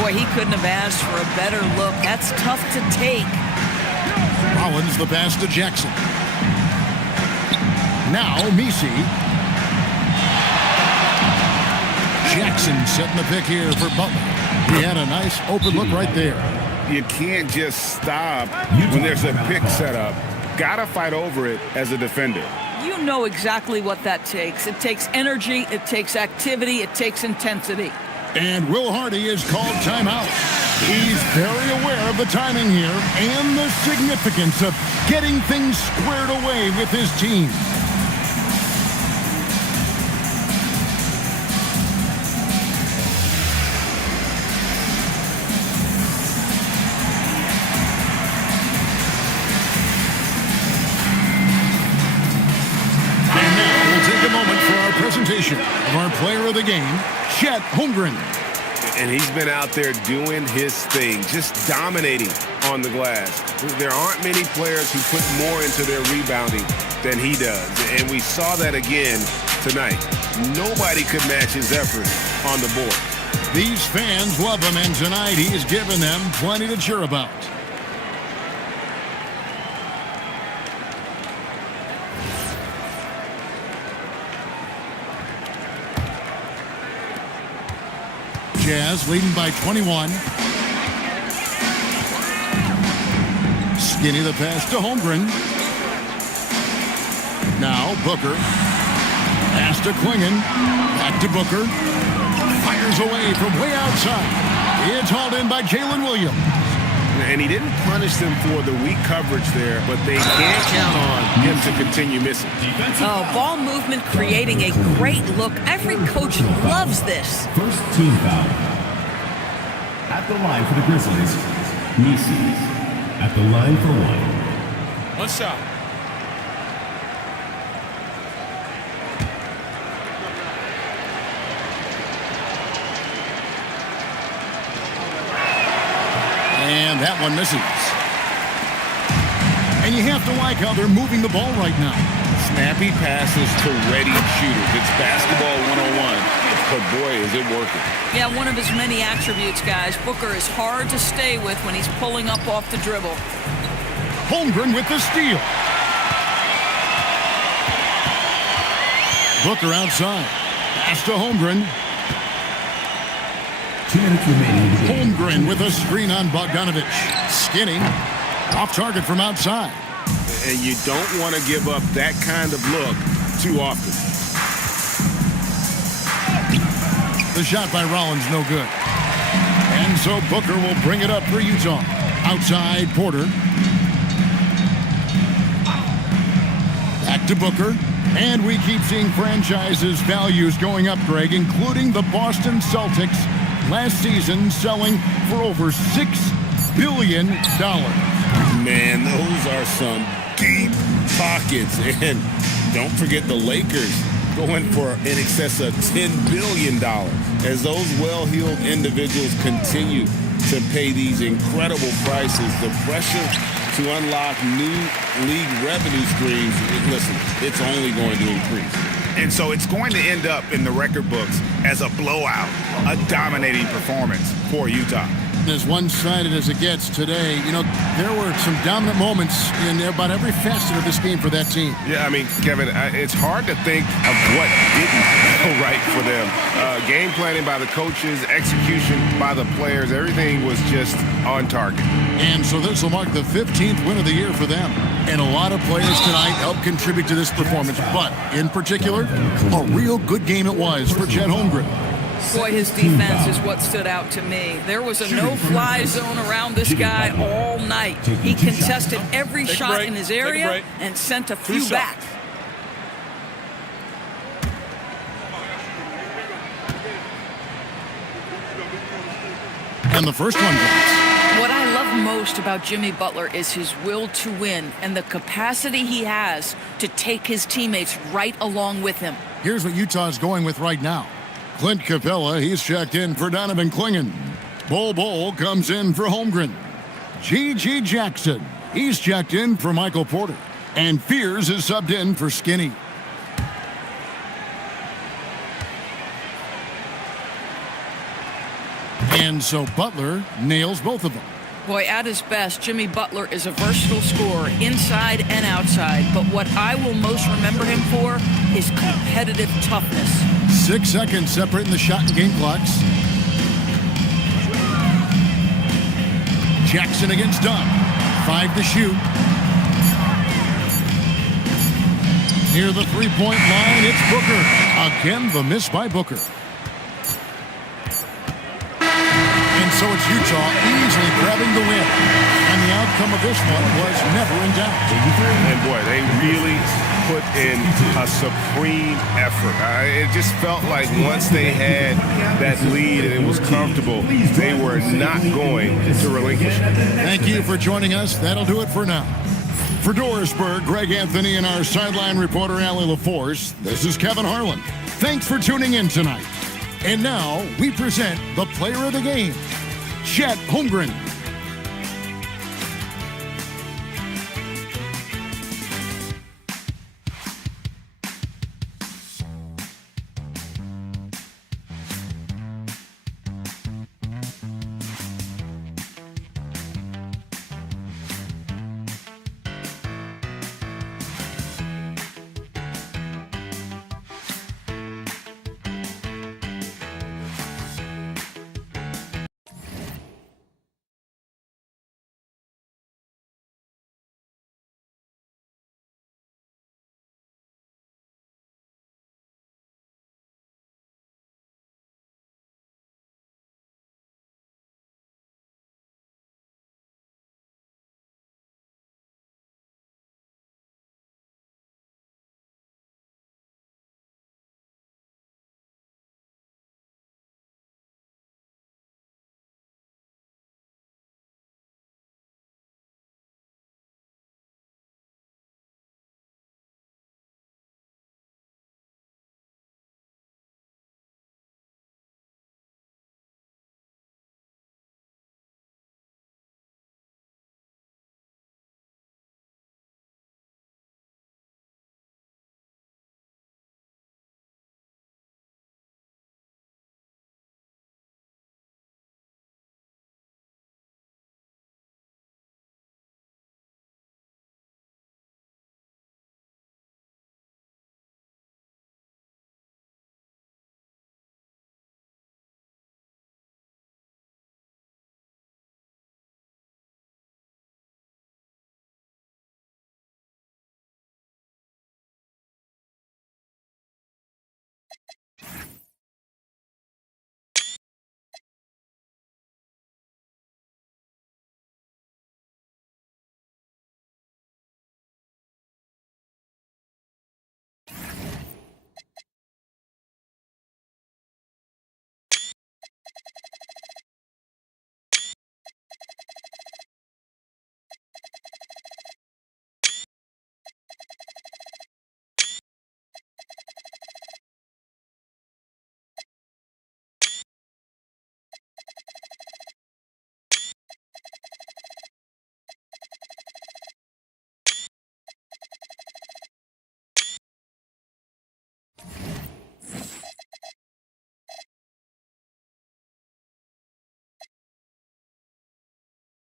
Boy, he couldn't have asked for a better look. That's tough to take. Rollins the pass to Jackson. Now Messi. Jackson setting the pick here for Butler. He had a nice open look right there. You can't just stop when there's a pick set up. Gotta fight over it as a defender. You know exactly what that takes. It takes energy, it takes activity, it takes intensity. And Will Hardy is called timeout. He's very aware of the timing here and the significance of getting things squared away with his team. Presentation of our player of the game, Chet Holmgren. And he's been out there doing his thing, just dominating on the glass. There aren't many players who put more into their rebounding than he does. And we saw that again tonight. Nobody could match his effort on the board. These fans love him, and tonight he's given them plenty to cheer about. Jazz leading by 21. Skinny the pass to Holmgren. Now Booker. Pass to Klingon. Back to Booker. Fires away from way outside. It's hauled in by Jalen Williams. And he didn't punish them for the weak coverage there, but they can't count on him to continue missing. Oh, ball movement creating a great look. Every coach loves this. First team foul. At the line for the Grizzlies, Nisi. At the line for one. One shot. And that one misses. And you have to like how they're moving the ball right now. Snappy passes to ready shooters. It's basketball 101, but boy, is it working. Yeah, one of his many attributes, guys. Booker is hard to stay with when he's pulling up off the dribble. Holmgren with the steal. Booker outside. Pass to Holmgren. 2 minutes remaining. Holmgren with a screen on Bogdanovich. Skinny. Off target from outside. And you don't want to give up that kind of look too often. The shot by Rollins, no good. And so Booker will bring it up for Utah. Outside, Porter. Back to Booker. And we keep seeing franchises' values going up, Greg, including the Boston Celtics last season selling for over $6 billion. Man, those are some deep pockets. And don't forget the Lakers going for in excess of $10 billion as those well-heeled individuals continue to pay these incredible prices. The pressure to unlock new league revenue streams, listen, it's only going to increase. And so it's going to end up in the record books as a blowout, a dominating performance for Utah. As one-sided as it gets today, you know, there were some dominant moments in about every facet of this game for that team. Yeah, I mean, Kevin, it's hard to think of what didn't go right for them. Game planning by the coaches, execution by the players, everything was just on target. And so this will mark the 15th win of the year for them. And a lot of players tonight helped contribute to this performance, but in particular, a real good game it was for Chet Holmgren. Boy, his defense is what stood out to me. There was a no-fly zone around this guy all night. He contested every shot in his area and sent a few back. And the first one goes. What I love most about Jimmy Butler is his will to win and the capacity he has to take his teammates right along with him. Here's what Utah's going with right now. Clint Capella, he's checked in for Donovan Klingon. Bol comes in for Holmgren. G.G. Jackson, he's checked in for Michael Porter. And Fears is subbed in for Skinny. And so Butler nails both of them. Boy, at his best, Jimmy Butler is a versatile scorer inside and outside. But what I will most remember him for is competitive toughness. 6 seconds separating the shot and game clocks. Jackson against Dunn. 5 to shoot. Near the three-point line, it's Booker. Again, the miss by Booker. And so it's Utah easily grabbing the win. And the outcome of this one was never in doubt. And boy, they really put in a supreme effort. It just felt like once they had that lead and it was comfortable, they were not going to relinquish it. Thank you for joining us. That'll do it for now. For Dorisburg, Greg Anthony, and our sideline reporter, Allie LaForce, this is Kevin Harlan. Thanks for tuning in tonight. And now we present the player of the game, Chet Holmgren.